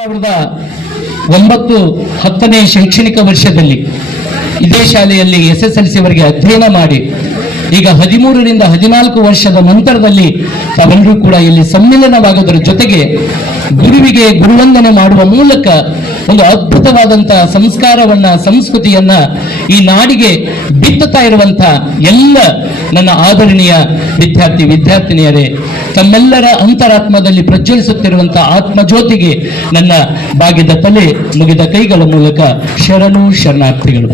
2009-10ನೇ ಶೈಕ್ಷಣಿಕ ವರ್ಷದಲ್ಲಿ ಇದೇ ಶಾಲೆಯಲ್ಲಿ SSLC ವರೆಗೆ ಅಧ್ಯಯನ ಮಾಡಿ ಈಗ 13ರಿಂದ 14 ವರ್ಷದ ನಂತರದಲ್ಲಿ ತಾವೆಲ್ಲರೂ ಕೂಡ ಇಲ್ಲಿ ಸಮ್ಮಿಲನವಾಗೋದರ ಜೊತೆಗೆ ಗುರುವಿಗೆ ಗುರುವಂದನೆ ಮಾಡುವ ಮೂಲಕ ಒಂದು ಅದ್ಭುತವಾದಂತಹ ಸಂಸ್ಕಾರವನ್ನ ಸಂಸ್ಕೃತಿಯನ್ನ ಈ ನಾಡಿಗೆ ಬಿತ್ತುತ್ತಾ ಇರುವಂತಹ ಎಲ್ಲ ನನ್ನ ಆದರಣೀಯ ವಿದ್ಯಾರ್ಥಿನಿಯರೇ, ತಮ್ಮೆಲ್ಲರ ಅಂತರಾತ್ಮದಲ್ಲಿ ಪ್ರಜ್ವಲಿಸುತ್ತಿರುವಂತಹ ಆತ್ಮಜ್ಯೋತಿಗೆ ನನ್ನ ಬಾಗಿದ ತಲೆ ಮುಗಿದ ಕೈಗಳ ಮೂಲಕ ಶರಣು ಶರಣಾರ್ಥಿಗಳು.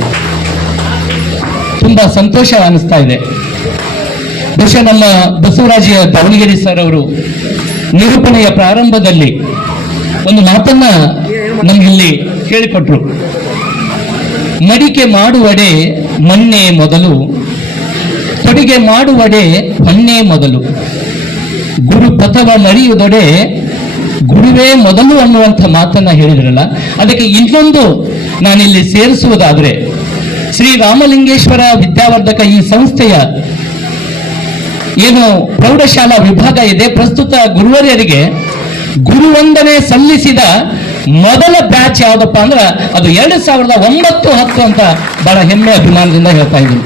ತುಂಬಾ ಸಂತೋಷ ಅನಿಸ್ತಾ ಇದೆ. ಬಹುಶಃ ನಮ್ಮ ಬಸವರಾಜ ದಾವಣಗೆರೆ ಸರ್ ಅವರು ನಿರೂಪಣೆಯ ಪ್ರಾರಂಭದಲ್ಲಿ ಒಂದು ಮಾತನ್ನ ನಮಗಿಲ್ಲಿ ಹೇಳಿಕೊಟ್ರು. ಮಡಿಕೆ ಮಾಡುವಡೆ ಮಣ್ಣೆ ಮೊದಲು, ತೊಡಿಗೆ ಮಾಡುವಡೆ ಹೊನ್ನೆ ಮೊದಲು, ಗುರು ಪಥವ ಮರೆಯುವುದೊಡೆ ಗುರುವೇ ಮೊದಲು ಅನ್ನುವಂಥ ಮಾತನ್ನ ಹೇಳಿದ್ರಲ್ಲ, ಅದಕ್ಕೆ ಇನ್ನೊಂದು ನಾನಿಲ್ಲಿ ಸೇರಿಸುವುದಾದ್ರೆ ಶ್ರೀ ರಾಮಲಿಂಗೇಶ್ವರ ವಿದ್ಯಾವರ್ಧಕ ಈ ಸಂಸ್ಥೆಯ ಏನು ಪ್ರೌಢಶಾಲಾ ವಿಭಾಗ ಇದೆ, ಪ್ರಸ್ತುತ ಗುರುವರಿಯರಿಗೆ ಗುರುವಂದನೆ ಸಲ್ಲಿಸಿದ ಮೊದಲ ಬ್ಯಾಚ್ ಯಾವುದಪ್ಪ ಅಂದ್ರೆ ಅದು 2009-10 ಅಂತ ಬಹಳ ಹೆಮ್ಮೆ ಅಭಿಮಾನದಿಂದ ಹೇಳ್ತಾ ಇದ್ದೀನಿ.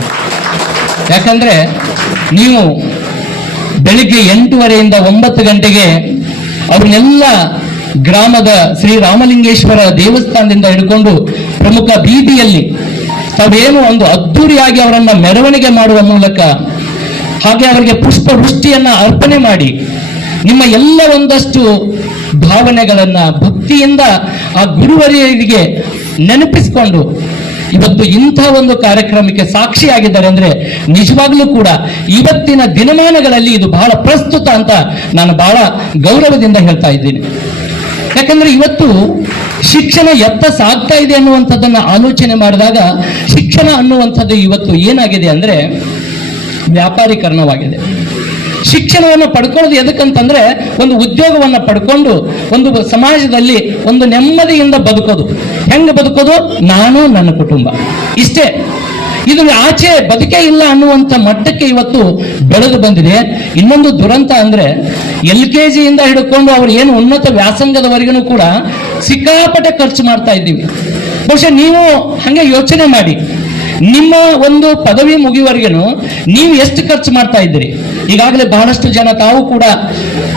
ಯಾಕಂದ್ರೆ ನೀವು ಬೆಳಿಗ್ಗೆ 8:30ಯಿಂದ 9 ಗಂಟೆಗೆ ಅವ್ರನ್ನೆಲ್ಲ ಗ್ರಾಮದ ಶ್ರೀ ರಾಮಲಿಂಗೇಶ್ವರ ದೇವಸ್ಥಾನದಿಂದ ಹಿಡ್ಕೊಂಡು ಪ್ರಮುಖ ಬೀದಿಯಲ್ಲಿ ತಾವೇನು ಒಂದು ಅದ್ದೂರಿಯಾಗಿ ಅವರನ್ನ ಮೆರವಣಿಗೆ ಮಾಡುವ ಮೂಲಕ, ಹಾಗೆ ಅವರಿಗೆ ಪುಷ್ಪ ವೃಷ್ಟಿಯನ್ನ ಅರ್ಪಣೆ ಮಾಡಿ ನಿಮ್ಮ ಎಲ್ಲ ಒಂದಷ್ಟು ಭಾವನೆಗಳನ್ನ ಭಕ್ತಿಯಿಂದ ಆ ಗುರುವರಿಯರಿಗೆ ನೆನಪಿಸಿಕೊಂಡು ಇವತ್ತು ಇಂಥ ಒಂದು ಕಾರ್ಯಕ್ರಮಕ್ಕೆ ಸಾಕ್ಷಿಯಾಗಿದ್ದಾರೆ ಅಂದ್ರೆ ನಿಜವಾಗ್ಲೂ ಕೂಡ ಇವತ್ತಿನ ದಿನಮಾನಗಳಲ್ಲಿ ಇದು ಬಹಳ ಪ್ರಸ್ತುತ ಅಂತ ನಾನು ಬಹಳ ಗೌರವದಿಂದ ಹೇಳ್ತಾ ಇದ್ದೀನಿ. ಯಾಕಂದ್ರೆ ಇವತ್ತು ಶಿಕ್ಷಣ ಎತ್ತ ಸಾಗ್ತಾ ಇದೆ ಅನ್ನುವಂಥದ್ದನ್ನ ಆಲೋಚನೆ ಮಾಡಿದಾಗ ಶಿಕ್ಷಣ ಅನ್ನುವಂಥದ್ದು ಇವತ್ತು ಏನಾಗಿದೆ ಅಂದ್ರೆ ವ್ಯಾಪಾರೀಕರಣವಾಗಿದೆ. ಶಿಕ್ಷಣವನ್ನು ಪಡ್ಕೊಳ್ಳೋದು ಎದಕ್ಕಂತಂದ್ರೆ ಒಂದು ಉದ್ಯೋಗವನ್ನ ಪಡ್ಕೊಂಡು ಒಂದು ಸಮಾಜದಲ್ಲಿ ಒಂದು ನೆಮ್ಮದಿಯಿಂದ ಬದುಕೋದು. ಹೆಂಗೆ ಬದುಕೋದು? ನಾನು ನನ್ನ ಕುಟುಂಬ ಇಷ್ಟೇ. ಇದು ಆಚೆ ಬದುಕೇ ಇಲ್ಲ ಅನ್ನುವಂಥ ಮಟ್ಟಕ್ಕೆ ಇವತ್ತು ಬೆಳೆದು ಬಂದಿದೆ. ಇನ್ನೊಂದು ದುರಂತ ಅಂದ್ರೆ LKG ಇಂದ ಹಿಡ್ಕೊಂಡು ಅವ್ರು ಏನು ಉನ್ನತ ವ್ಯಾಸಂಗದವರೆಗೂ ಕೂಡ ಸಿಕ್ಕಾಪಟ್ಟೆ ಖರ್ಚು ಮಾಡ್ತಾ ಇದ್ದೀವಿ. ಬಹುಶಃ ನೀವು ಹಂಗೆ ಯೋಚನೆ ಮಾಡಿ, ನಿಮ್ಮ ಒಂದು ಪದವಿ ಮುಗಿಯುವವರೆಗೂ ನೀವು ಎಷ್ಟು ಖರ್ಚು ಮಾಡ್ತಾ ಇದ್ದೀರಿ? ಈಗಾಗಲೇ ಬಹಳಷ್ಟು ಜನ ತಾವು ಕೂಡ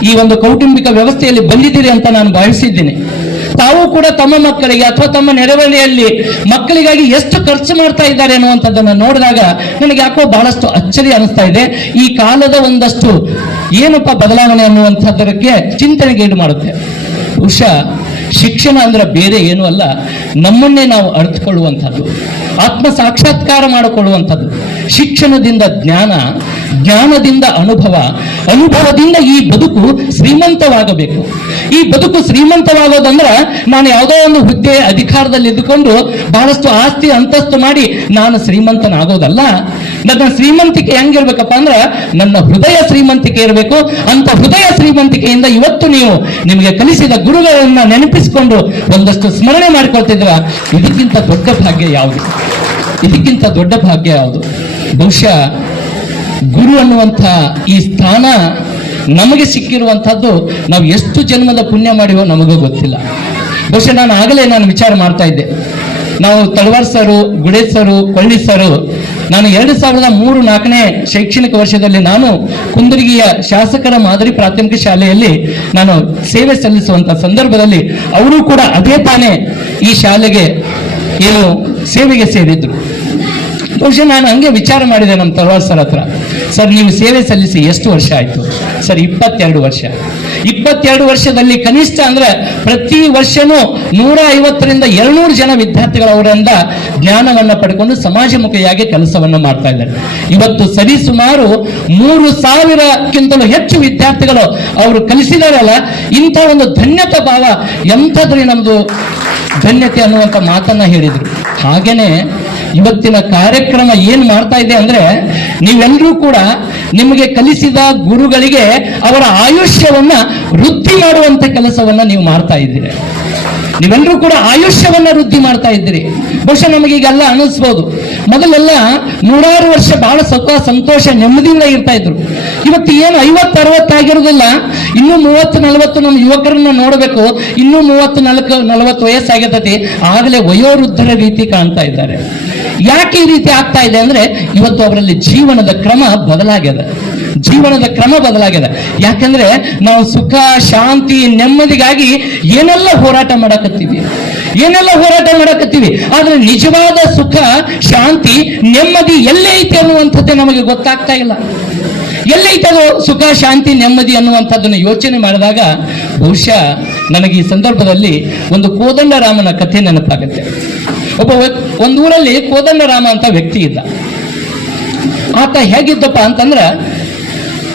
ಈ ಒಂದು ಕೌಟುಂಬಿಕ ವ್ಯವಸ್ಥೆಯಲ್ಲಿ ಬಂದಿದ್ದೀರಿ ಅಂತ ನಾನು ಭಾವಿಸಿದ್ದೀನಿ. ತಾವು ಕೂಡ ತಮ್ಮ ಮಕ್ಕಳಿಗೆ ಅಥವಾ ತಮ್ಮ ನೆರವಳಿಯಲ್ಲಿ ಮಕ್ಕಳಿಗಾಗಿ ಎಷ್ಟು ಖರ್ಚು ಮಾಡ್ತಾ ಇದ್ದಾರೆ ಅನ್ನುವಂಥದ್ದನ್ನು ನೋಡಿದಾಗ ನನಗೆ ಯಾಕೋ ಬಹಳಷ್ಟು ಅಚ್ಚರಿ ಅನಿಸ್ತಾ ಇದೆ. ಈ ಕಾಲದ ಒಂದಷ್ಟು ಏನಪ್ಪ ಬದಲಾವಣೆ ಅನ್ನುವಂಥದ್ದಕ್ಕೆ ಚಿಂತನೆಗೀಡು ಮಾಡುತ್ತೆ. ಬಹುಶಃ ಶಿಕ್ಷಣ ಅಂದ್ರೆ ಬೇರೆ ಏನೂ ಅಲ್ಲ, ನಮ್ಮನ್ನೇ ನಾವು ಅರ್ಥಕೊಳ್ಳುವಂಥದ್ದು, ಆತ್ಮ ಸಾಕ್ಷಾತ್ಕಾರ ಮಾಡಿಕೊಳ್ಳುವಂಥದ್ದು. ಶಿಕ್ಷಣದಿಂದ ಜ್ಞಾನ, ಜ್ಞಾನದಿಂದ ಅನುಭವ, ಅನುಭವದಿಂದ ಈ ಬದುಕು ಶ್ರೀಮಂತವಾಗಬೇಕು. ಈ ಬದುಕು ಶ್ರೀಮಂತವಾಗೋದಂದ್ರ ನಾನು ಯಾವುದೋ ಒಂದು ಹುದ್ದೆ ಅಧಿಕಾರದಲ್ಲಿ ಇದ್ದುಕೊಂಡು ಬಹಳಷ್ಟು ಆಸ್ತಿ ಅಂತಸ್ತು ಮಾಡಿ ನಾನು ಶ್ರೀಮಂತನಾಗೋದಲ್ಲ. ನನ್ನ ಶ್ರೀಮಂತಿಕೆ ಹೆಂಗಿರ್ಬೇಕಪ್ಪ ಅಂದ್ರೆ ನನ್ನ ಹೃದಯ ಶ್ರೀಮಂತಿಕೆ ಇರಬೇಕು. ಅಂತ ಹೃದಯ ಶ್ರೀಮಂತಿಕೆಯಿಂದ ಇವತ್ತು ನೀವು ನಿಮಗೆ ಕಲಿಸಿದ ಗುರುಗಳನ್ನ ನೆನಪಿಸಿಕೊಂಡು ಒಂದಷ್ಟು ಸ್ಮರಣೆ ಮಾಡಿಕೊಳ್ತಿದ್ರ, ಇದಕ್ಕಿಂತ ದೊಡ್ಡ ಭಾಗ್ಯ ಯಾವುದು? ಇದಕ್ಕಿಂತ ದೊಡ್ಡ ಭಾಗ್ಯ ಯಾವುದು? ಬಹುಶಃ ಗುರು ಅನ್ನುವಂಥ ಈ ಸ್ಥಾನ ನಮಗೆ ಸಿಕ್ಕಿರುವಂಥದ್ದು ನಾವು ಎಷ್ಟು ಜನ್ಮದ ಪುಣ್ಯ ಮಾಡಿವೋ ನಮಗೂ ಗೊತ್ತಿಲ್ಲ. ಬಹುಶಃ ನಾನು ವಿಚಾರ ಮಾಡ್ತಾ ಇದ್ದೆ. ನಾವು ತಳವಾರ್ ಸರು, ಗುಡೇಶ್ ಸರು, ಕೊಳ್ಳಿ ಸರು, ನಾನು 2003-4ನೇ ಶೈಕ್ಷಣಿಕ ವರ್ಷದಲ್ಲಿ ನಾನು ಕುಂದರ್ಗಿಯ ಶಾಸಕರ ಮಾದರಿ ಪ್ರಾಥಮಿಕ ಶಾಲೆಯಲ್ಲಿ ನಾನು ಸೇವೆ ಸಲ್ಲಿಸುವಂತ ಸಂದರ್ಭದಲ್ಲಿ ಅವರು ಕೂಡ ಅದೇ ತಾನೇ ಈ ಶಾಲೆಗೆ ಏನು ಸೇವೆಗೆ ಸೇರಿದ್ರು. ಬಹುಶಃ ನಾನು ಹಂಗೆ ವಿಚಾರ ಮಾಡಿದೆ ನಮ್ಮ ತಳವಾರ್ ಸರ್ ಹತ್ರ, ಸರ್ ನೀವು ಸೇವೆ ಸಲ್ಲಿಸಿ ಎಷ್ಟು ವರ್ಷ ಆಯ್ತು? ಸರ್ 22 ವರ್ಷ. 22 ವರ್ಷದಲ್ಲಿ ಕನಿಷ್ಠ ಅಂದ್ರೆ ಪ್ರತಿ ವರ್ಷನೂ 150ರಿಂದ 200 ಜನ ವಿದ್ಯಾರ್ಥಿಗಳವರಿಂದ ಜ್ಞಾನವನ್ನ ಪಡ್ಕೊಂಡು ಸಮಾಜಮುಖಿಯಾಗಿ ಕೆಲಸವನ್ನ ಮಾಡ್ತಾ ಇದ್ದಾರೆ. ಇವತ್ತು ಸರಿಸುಮಾರು 3000ಕ್ಕಿಂತಲೂ ಹೆಚ್ಚು ವಿದ್ಯಾರ್ಥಿಗಳು ಅವರು ಕಲಿಸಿದಾರಲ್ಲ. ಇಂಥ ಒಂದು ಧನ್ಯತಾ ಭಾವ ಎಂಥದ್ರಿ ನಮ್ದು ಧನ್ಯತೆ ಅನ್ನುವಂಥ ಮಾತನ್ನ ಹೇಳಿದ್ರು. ಹಾಗೇನೆ ಇವತ್ತಿನ ಕಾರ್ಯಕ್ರಮ ಏನ್ ಮಾಡ್ತಾ ಇದೆ ಅಂದ್ರೆ ನೀವೆಲ್ಲರೂ ಕೂಡ ನಿಮಗೆ ಕಲಿಸಿದ ಗುರುಗಳಿಗೆ ಅವರ ಆಯುಷ್ಯವನ್ನ ವೃದ್ಧಿ ಮಾಡುವಂತ ಕೆಲಸವನ್ನ ನೀವು ಮಾಡ್ತಾ ಇದ್ದೀರಿ. ನೀವೆಲ್ಲರೂ ಕೂಡ ಆಯುಷ್ಯವನ್ನ ವೃದ್ಧಿ ಮಾಡ್ತಾ ಇದ್ದೀರಿ. ಬಹುಶಃ ನಮಗೀಗೆಲ್ಲ ಅನಿಸ್ಬೋದು, ಮೊದಲೆಲ್ಲ 100 ವರ್ಷ ಬಹಳ ಸುಖ ಸಂತೋಷ ನೆಮ್ಮದಿಯಿಂದ ಇರ್ತಾ ಇದ್ರು. ಇವತ್ತು ಏನು 50-60 ಆಗಿರೋದಿಲ್ಲ, ಇನ್ನೂ 30-40 ನಮ್ಮ ಯುವಕರನ್ನ ನೋಡಬೇಕು, ಇನ್ನೂ 30-40 ವಯಸ್ಸಾಗಿರ್ತತಿ, ಆಗಲೇ ವಯೋವೃದ್ಧರ ರೀತಿ ಕಾಣ್ತಾ ಇದ್ದಾರೆ. ಯಾಕೆ ಈ ರೀತಿ ಆಗ್ತಾ ಇದೆ ಅಂದ್ರೆ ಇವತ್ತು ಅವರಲ್ಲಿ ಜೀವನದ ಕ್ರಮ ಬದಲಾಗಿದೆ. ಯಾಕಂದ್ರೆ ನಾವು ಸುಖ ಶಾಂತಿ ನೆಮ್ಮದಿಗಾಗಿ ಏನೆಲ್ಲ ಹೋರಾಟ ಮಾಡಕತ್ತೀವಿ, ಆದ್ರೆ ನಿಜವಾದ ಸುಖ ಶಾಂತಿ ನೆಮ್ಮದಿ ಎಲ್ಲೇ ಐತೆ ಅನ್ನುವಂಥದ್ದೇ ನಮಗೆ ಗೊತ್ತಾಗ್ತಾ ಇಲ್ಲ. ಎಲ್ಲೈತದೋ ಸುಖ ಶಾಂತಿ ನೆಮ್ಮದಿ ಅನ್ನುವಂಥದ್ದನ್ನು ಯೋಚನೆ ಮಾಡಿದಾಗ ಬಹುಶಃ ನನಗೆ ಈ ಸಂದರ್ಭದಲ್ಲಿ ಒಂದು ಕೋದಂಡರಾಮನ ಕಥೆ ನೆನಪಾಗುತ್ತೆ. ಒಂದೂರಲ್ಲಿ ಕೋದಂಡರಾಮ ಅಂತ ವ್ಯಕ್ತಿ ಇದ್ದ. ಆತ ಹೇಗಿದ್ದಪ್ಪ ಅಂತಂದ್ರೆ,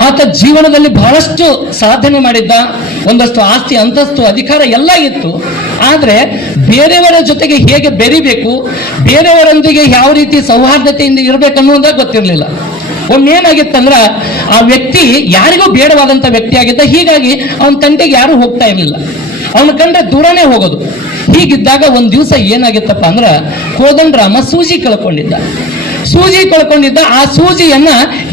ಆತ ಜೀವನದಲ್ಲಿ ಬಹಳಷ್ಟು ಸಾಧನೆ ಮಾಡಿದ್ದ, ಒಂದಷ್ಟು ಆಸ್ತಿ ಅಂತಸ್ತು ಅಧಿಕಾರ ಎಲ್ಲ ಇತ್ತು. ಆದ್ರೆ ಬೇರೆಯವರ ಜೊತೆಗೆ ಹೇಗೆ ಬೆರಿಬೇಕು, ಬೇರೆಯವರೊಂದಿಗೆ ಯಾವ ರೀತಿ ಸೌಹಾರ್ದತೆಯಿಂದ ಇರಬೇಕನ್ನುವುದೇ ಗೊತ್ತಿರಲಿಲ್ಲ. ಒಮ್ಮೇನಾಗಿತ್ತಂದ್ರ ಆ ವ್ಯಕ್ತಿ ಯಾರಿಗೂ ಬೇಡವಾದಂತ ವ್ಯಕ್ತಿ ಆಗಿದ್ದ. ಹೀಗಾಗಿ ಅವನ ತಂಟೆಗೆ ಯಾರು ಹೋಗ್ತಾ ಇರಲಿಲ್ಲ, ಅವನ ಕಂಡ್ರೆ ದೂರನೇ ಹೋಗೋದು. ಹೀಗಿದ್ದಾಗ ಒಂದ್ ದಿವಸ ಏನಾಗಿತ್ತಪ್ಪ ಅಂದ್ರ, ಕೋದಂಡರಾಮ ಸೂಜಿ ಕಳ್ಕೊಂಡಿದ್ದ. ಆ ಸೂಜಿಯನ್ನ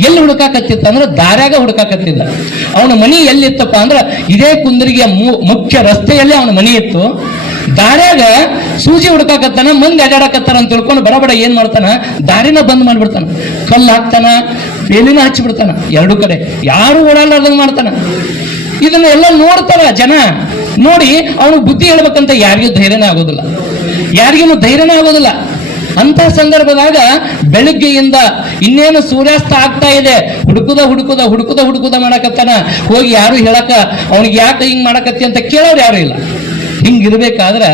ಎಲ್ಲಿ ಹುಡುಕಾಕತ್ತಿತ್ತ ಅಂದ್ರೆ ದಾರ್ಯಾಗ ಹುಡುಕಾಕತ್ತಿದ್ದ. ಅವನ ಮನಿ ಎಲ್ಲಿತ್ತಪ್ಪ ಅಂದ್ರ ಇದೇ ಕುಂದರಿಗೆಯ ಮುಖ್ಯ ರಸ್ತೆಯಲ್ಲಿ ಅವನ ಮನಿ ಇತ್ತು. ದಾರ್ಯಾಗ ಸೂಜಿ ಹುಡುಕಾಕತ್ತಾನ, ಮಂದಿ ಅಡ್ಯಾಡಕತ್ತಾರ ಅಂತ ತಿಳ್ಕೊಂಡು ಬಡಬಡ ಏನ್ ಮಾಡ್ತಾನ, ದಾರಿನ ಬಂದ್ ಮಾಡ್ಬಿಡ್ತಾನ, ಕಲ್ಲು ಹಾಕ್ತಾನ, ಬೇಲಿನ ಹಚ್ಚಿಬಿಡ್ತಾನ, ಎರಡು ಕಡೆ ಯಾರು ಓಡಾಡ್ಲಾರ್ದಂಗ್ ಮಾಡ್ತಾನ. ಇದನ್ನ ಎಲ್ಲ ನೋಡ್ತಾರ ಜನ. ನೋಡಿ ಅವನು ಬುದ್ಧಿ ಹೇಳ್ಬೇಕಂತ ಯಾರಿಗೂ ಧೈರ್ಯನೇ ಆಗೋದಿಲ್ಲ. ಅಂತ ಸಂದರ್ಭದಾಗ ಬೆಳಗ್ಗೆಯಿಂದ ಇನ್ನೇನು ಸೂರ್ಯಾಸ್ತ ಆಗ್ತಾ ಇದೆ, ಹುಡುಕುದ ಮಾಡಕತ್ತಾನ. ಹೋಗಿ ಯಾರು ಹೇಳಕ ಅವನಿಗೆ ಯಾಕೆ ಹಿಂಗ್ ಮಾಡಕತ್ತಿ ಅಂತ ಕೇಳೋರು ಯಾರು ಇಲ್ಲ. ಹಿಂಗಿರ್ಬೇಕಾದ್ರೆ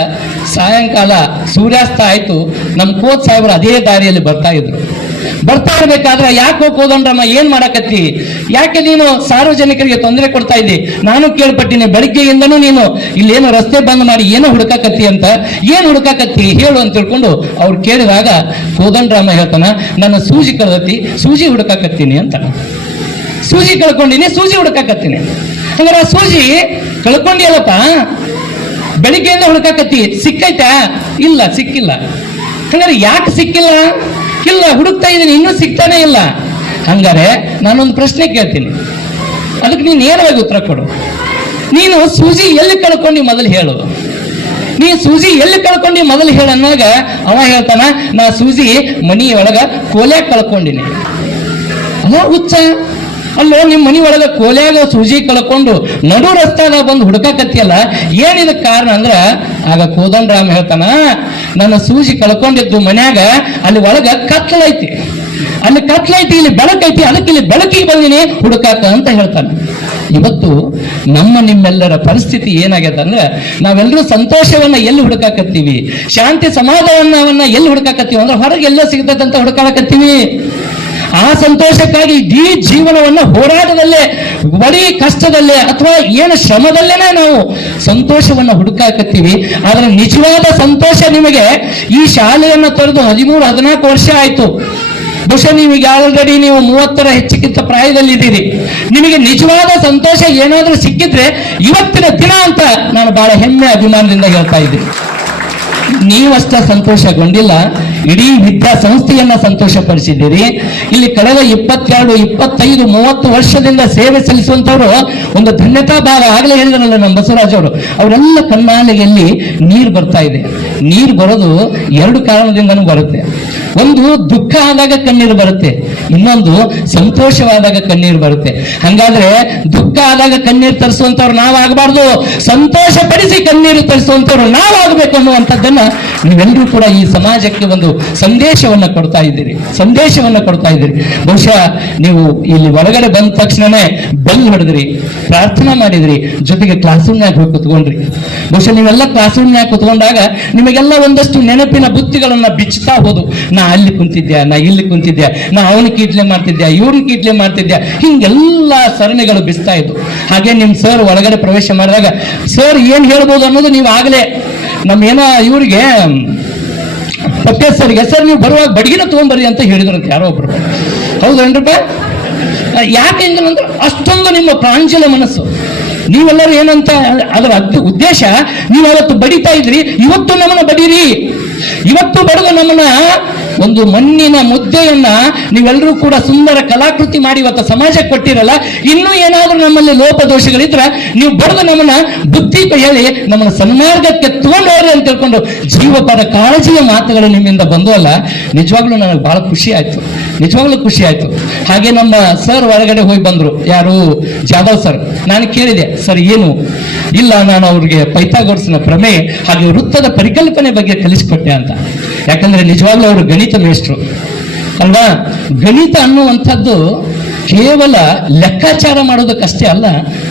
ಸಾಯಂಕಾಲ ಸೂರ್ಯಾಸ್ತ ಆಯ್ತು. ನಮ್ಮ ಕೋತ್ ಸಾಹೇಬರು ಅದೇ ದಾರಿಯಲ್ಲಿ ಬರ್ತಾ ಇರ್ಬೇಕಾದ್ರೆ, ಯಾಕೋ ಕೋದಂಡರಾಮ ಏನ್ ಮಾಡಕತ್ತಿ, ಯಾಕೆ ನೀನು ಸಾರ್ವಜನಿಕರಿಗೆ ತೊಂದರೆ ಕೊಡ್ತಾ ಇದ್ದಿ, ನಾನು ಕೇಳ್ಪಟ್ಟಿನಿ ಬೆಳಿಗ್ಗೆಯಿಂದನೂ ನೀನು ಇಲ್ಲೇನು ರಸ್ತೆ ಬಂದ್ ಮಾಡಿ ಏನೋ ಹುಡುಕಾಕತ್ತಿ ಅಂತ, ಏನ್ ಹುಡುಕಾಕತ್ತಿ ಹೇಳು ಅಂತ ತಿಳ್ಕೊಂಡು ಅವ್ರು ಕೇಳಿದಾಗ ಕೋದಂಡರಾಮ ಹೇಳ್ತಾನ, ನನ್ನ ಸೂಜಿ ಕಳ್ದತ್ತಿ, ಸೂಜಿ ಹುಡುಕಾಕತ್ತೀನಿ ಅಂತ. ಸೂಜಿ ಕಳ್ಕೊಂಡಿನಿ, ಸೂಜಿ ಹುಡುಕಾಕತ್ತೀನಿ. ಹಂಗಾರೆ ಆ ಸೂಜಿ ಕಳ್ಕೊಂಡಿಯಲ್ಲಪ್ಪ, ಬೆಳಿಗ್ಗೆಯಿಂದ ಹುಡುಕಾಕತ್ತಿ, ಸಿಕ್ಕೈತಾ? ಇಲ್ಲ, ಸಿಕ್ಕಿಲ್ಲ. ಹಂಗಾರೆ ಯಾಕೆ ಸಿಕ್ಕಿಲ್ಲ? ಇಲ್ಲ, ಹುಡುಕ್ತಾ ಇದ್ದೀನಿ, ಇನ್ನೂ ಸಿಗ್ತಾನೆ ಇಲ್ಲ. ಹಂಗಾರೆ ನಾನೊಂದು ಪ್ರಶ್ನೆ ಕೇಳ್ತೀನಿ, ಅದಕ್ಕೆ ನೀನು ನೇರವಾಗಿ ಉತ್ತರ ಕೊಡು. ನೀನು ಸೂಜಿ ಎಲ್ಲಿ ಕಳ್ಕೊಂಡು ಮೊದಲು ಹೇಳು. ಅನ್ನೋಗ ಅವ ಹೇಳ್ತಾನ, ನಾ ಸೂಜಿ ಮನಿಯೊಳಗ ಕೋಲ್ಯಾಗ ಕಳ್ಕೊಂಡಿನಿ. ಅಲ್ಲ ಹುಚ್ಚ, ಅಲ್ಲೋ ನಿಮ್ಮ ಮನಿ ಒಳಗ ಕೋಲ್ಯಾಗ ಸೂಜಿ ಕಳ್ಕೊಂಡು ನಡು ರಸ್ತಾಗ ಬಂದು ಹುಡುಕಾಕತ್ತಿಯಲ್ಲ, ಏನಿದ ಕಾರಣ ಅಂದ್ರ ಆಗ ಕೋದಂಡರಾಮ ಹೇಳ್ತಾನ, ನನ್ನ ಸೂಜಿ ಕಳ್ಕೊಂಡಿದ್ದು ಮನ್ಯಾಗ, ಅಲ್ಲಿ ಒಳಗ ಕತ್ಲೈತಿ, ಇಲ್ಲಿ ಬೆಳಕೈತಿ, ಅದಕ್ಕೆ ಇಲ್ಲಿ ಬೆಳಕಿಗೆ ಬಂದಿನಿ ಹುಡುಕಾಕ ಅಂತ ಹೇಳ್ತಾನೆ. ಇವತ್ತು ನಿಮ್ಮೆಲ್ಲರ ಪರಿಸ್ಥಿತಿ ಏನಾಗ್ಯದ ಅಂದ್ರೆ, ನಾವೆಲ್ಲರೂ ಸಂತೋಷವನ್ನ ಎಲ್ಲಿ ಹುಡುಕಾಕತ್ತೀವಿ, ಶಾಂತಿ ಸಮಾಧಾನವನ್ನ ಎಲ್ಲಿ ಹುಡುಕಾಕತ್ತೀವಿ ಅಂದ್ರೆ ಹೊರಗೆ ಎಲ್ಲ ಸಿಗ್ತದೆ ಅಂತ ಹುಡುಕಾಕತ್ತೀವಿ. ಆ ಸಂತೋಷಕ್ಕಾಗಿ ಇಡೀ ಜೀವನವನ್ನ ಹೋರಾಟದಲ್ಲೇ, ಬರೀ ಕಷ್ಟದಲ್ಲೇ ಅಥವಾ ಏನು ಶ್ರಮದಲ್ಲೇನೆ ನಾವು ಸಂತೋಷವನ್ನ ಹುಡುಕಾಕತ್ತೀವಿ. ಆದ್ರೆ ನಿಜವಾದ ಸಂತೋಷ ನಿಮಗೆ ಈ ಶಾಲೆಯನ್ನ ತೊರೆದು 13-14 ವರ್ಷ ಆಯ್ತು. ಬಹುಶಃ ನೀವೀಗ ಆಲ್ರೆಡಿ ನೀವು 30ರ ಹೆಚ್ಚಕ್ಕಿಂತ ಪ್ರಾಯದಲ್ಲಿ ಇದ್ದೀರಿ. ನಿಮಗೆ ನಿಜವಾದ ಸಂತೋಷ ಏನಾದ್ರೂ ಸಿಕ್ಕಿದ್ರೆ ಇವತ್ತಿನ ದಿನ ಅಂತ ನಾನು ಬಹಳ ಹೆಮ್ಮೆ ಅಭಿಮಾನದಿಂದ ಹೇಳ್ತಾ ಇದ್ದೀನಿ. ನೀವಷ್ಟ ಸಂತೋಷಗೊಂಡಿಲ್ಲ, ಇಡೀ ವಿದ್ಯಾಸಂಸ್ಥೆಯನ್ನ ಸಂತೋಷ ಪಡಿಸಿದ್ದೀರಿ. ಇಲ್ಲಿ ಕಳೆದ 22, 25, 30 ವರ್ಷದಿಂದ ಸೇವೆ ಸಲ್ಲಿಸುವಂತವರು ಒಂದು ಧನ್ಯತಾ ಭಾವ. ಆಗಲೇ ಹೇಳಿದ್ರಲ್ಲ ನಮ್ಮ ಬಸವರಾಜ್ ಅವರೆಲ್ಲ ಕಣ್ಣಾಲೆಯಲ್ಲಿ ನೀರು ಬರ್ತಾ ಇದೆ. ನೀರು ಬರೋದು 2 ಕಾರಣದಿಂದನೂ ಬರುತ್ತೆ. ಒಂದು ದುಃಖ ಆದಾಗ ಕಣ್ಣೀರು ಬರುತ್ತೆ, ಇನ್ನೊಂದು ಸಂತೋಷವಾದಾಗ ಕಣ್ಣೀರು ಬರುತ್ತೆ. ಹಂಗಾದ್ರೆ ದುಃಖ ಆದಾಗ ಕಣ್ಣೀರು ತರಿಸುವಂತವ್ರು ನಾವಾಗಬಾರ್ದು, ಸಂತೋಷ ಪಡಿಸಿ ಕಣ್ಣೀರು ತರಿಸುವಂತವ್ರು ನಾವಾಗಬೇಕು ಅನ್ನುವಂಥದ್ದನ್ನ ನೀವೆಲ್ಲರೂ ಕೂಡ ಈ ಸಮಾಜಕ್ಕೆ ಒಂದು ಸಂದೇಶವನ್ನ ಕೊಡ್ತಾ ಇದ್ದೀರಿ. ಬಹುಶಃ ನೀವು ಇಲ್ಲಿ ಒಳಗಡೆ ಬಂದ ತಕ್ಷಣನೇ ಬೆಲ್ ಹೊಡೆದ್ರಿ, ಪ್ರಾರ್ಥನಾ ಮಾಡಿದ್ರಿ, ಜೊತೆಗೆ ಕ್ಲಾಸ್ ರೂಮ್ನಾಗ ಹೋಗಿ ಕುತ್ಕೊಂಡ್ರಿ. ಬಹುಶಃ ನೀವೆಲ್ಲ ಕ್ಲಾಸ್ ರೂಮ್ನಾಗ ಕುತ್ಕೊಂಡಾಗ ನಿಮಗೆಲ್ಲ ಒಂದಷ್ಟು ನೆನಪಿನ ಬುತ್ತಿಗಳನ್ನ ಬಿಚ್ಚುತ್ತಾ ಹೋದು. ನಾ ಅಲ್ಲಿ ಕುಂತಿದ್ಯಾ, ನಾ ಇಲ್ಲಿ ಕುಂತಿದ್ಯಾ, ನಾ ಅವನ ಕೀಟ್ಲೆ ಮಾಡ್ತಿದ್ಯಾ, ಇವ್ರನ್ನ ಕೀಟ್ಲೆ ಮಾಡ್ತಿದ್ಯಾ, ಹಿಂಗೆಲ್ಲ ಸರಣಿಗಳು ಬಿಸ್ತಾ ಇದ್ದು. ಹಾಗೆ ನಿಮ್ ಸರ್ ಒಳಗಡೆ ಪ್ರವೇಶ ಮಾಡಿದಾಗ ಸರ್ ಏನ್ ಹೇಳ್ಬೋದು ಅನ್ನೋದು ನೀವು ಆಗ್ಲೇ ಏನೋ ಇವ್ರಿಗೆ ಸರ್ಗೆ, ಸರ್ ನೀವು ಬರುವಾಗ ಬಡಗಿನ ತಗೊಂಡ್ಬರ್ರಿ ಅಂತ ಹೇಳಿದ್ರಂತ ಯಾರೋ ಒಬ್ರು. ಹೌದೇನ್ರಪ್ಪ? ಯಾಕೆ ಹಿಂಗಂದ್ರೆ ಅಷ್ಟೊಂದು ನಿಮ್ಮ ಪ್ರಾಂಜಲ ಮನಸ್ಸು. ನೀವೆಲ್ಲರೂ ಏನಂತ ಅದರ ಉದ್ದೇಶ, ನೀವು ಅವತ್ತು ಬಡಿತಾ ಇದ್ರಿ, ಇವತ್ತು ನಮ್ಮನ್ನ ಬಡೀರಿ. ಇವತ್ತು ಬಡದು ನಮ್ಮನ್ನ ಒಂದು ಮಣ್ಣಿನ ಮುದ್ದೆಯನ್ನ ನೀವೆಲ್ಲರೂ ಕೂಡ ಸುಂದರ ಕಲಾಕೃತಿ ಮಾಡಿ ಇವತ್ತು ಸಮಾಜಕ್ಕೆ ಕೊಟ್ಟಿರಲ್ಲ. ಇನ್ನೂ ಏನಾದ್ರೂ ನಮ್ಮಲ್ಲಿ ಲೋಪದೋಷಗಳಿದ್ರೆ ನೀವು ಬಡದು ನಮ್ಮನ್ನ ಬುದ್ಧಿ ಹೇಳಿ ನಮ್ಮನ್ನ ಸನ್ಮಾರ್ಗಕ್ಕೆ ತಗೊಂಡವ್ರಿ ಅಂತ ತಿಳ್ಕೊಂಡು ಜೀವಪರ ಕಾಳಜಿಯ ಮಾತುಗಳು ನಿಮ್ಮಿಂದ ಬಂದವಲ್ಲ, ನಿಜವಾಗ್ಲೂ ನನಗೆ ಬಹಳ ಖುಷಿ ಆಯ್ತು, ನಿಜವಾಗ್ಲೂ ಖುಷಿ ಆಯ್ತು. ಹಾಗೆ ನಮ್ಮ ಸರ್ ಹೊರಗಡೆ ಹೋಗಿ ಬಂದ್ರು, ಯಾರು ಜಾಧವ್ ಸರ್. ನಾನು ಕೇಳಿದೆ, ಸರ್ ಏನು? ಇಲ್ಲ, ನಾನು ಅವ್ರಿಗೆ ಪೈಥಾಗೋರಸ್ನ ಪ್ರಮೇಯ ಹಾಗೆ ವೃತ್ತದ ಪರಿಕಲ್ಪನೆ ಬಗ್ಗೆ ಕಲಿಸಿಕೊಟ್ಟೆ ಅಂತ. ಯಾಕಂದ್ರೆ ನಿಜವಾಗ್ಲೂ ಅವರು ಗಣಿತ ಮೇಷ್ಟ್ರು ಅಲ್ವಾ. ಗಣಿತ ಅನ್ನುವಂಥದ್ದು ಕೇವಲ ಲೆಕ್ಕಾಚಾರ ಮಾಡೋದಕ್ಕಷ್ಟೇ ಅಲ್ಲ,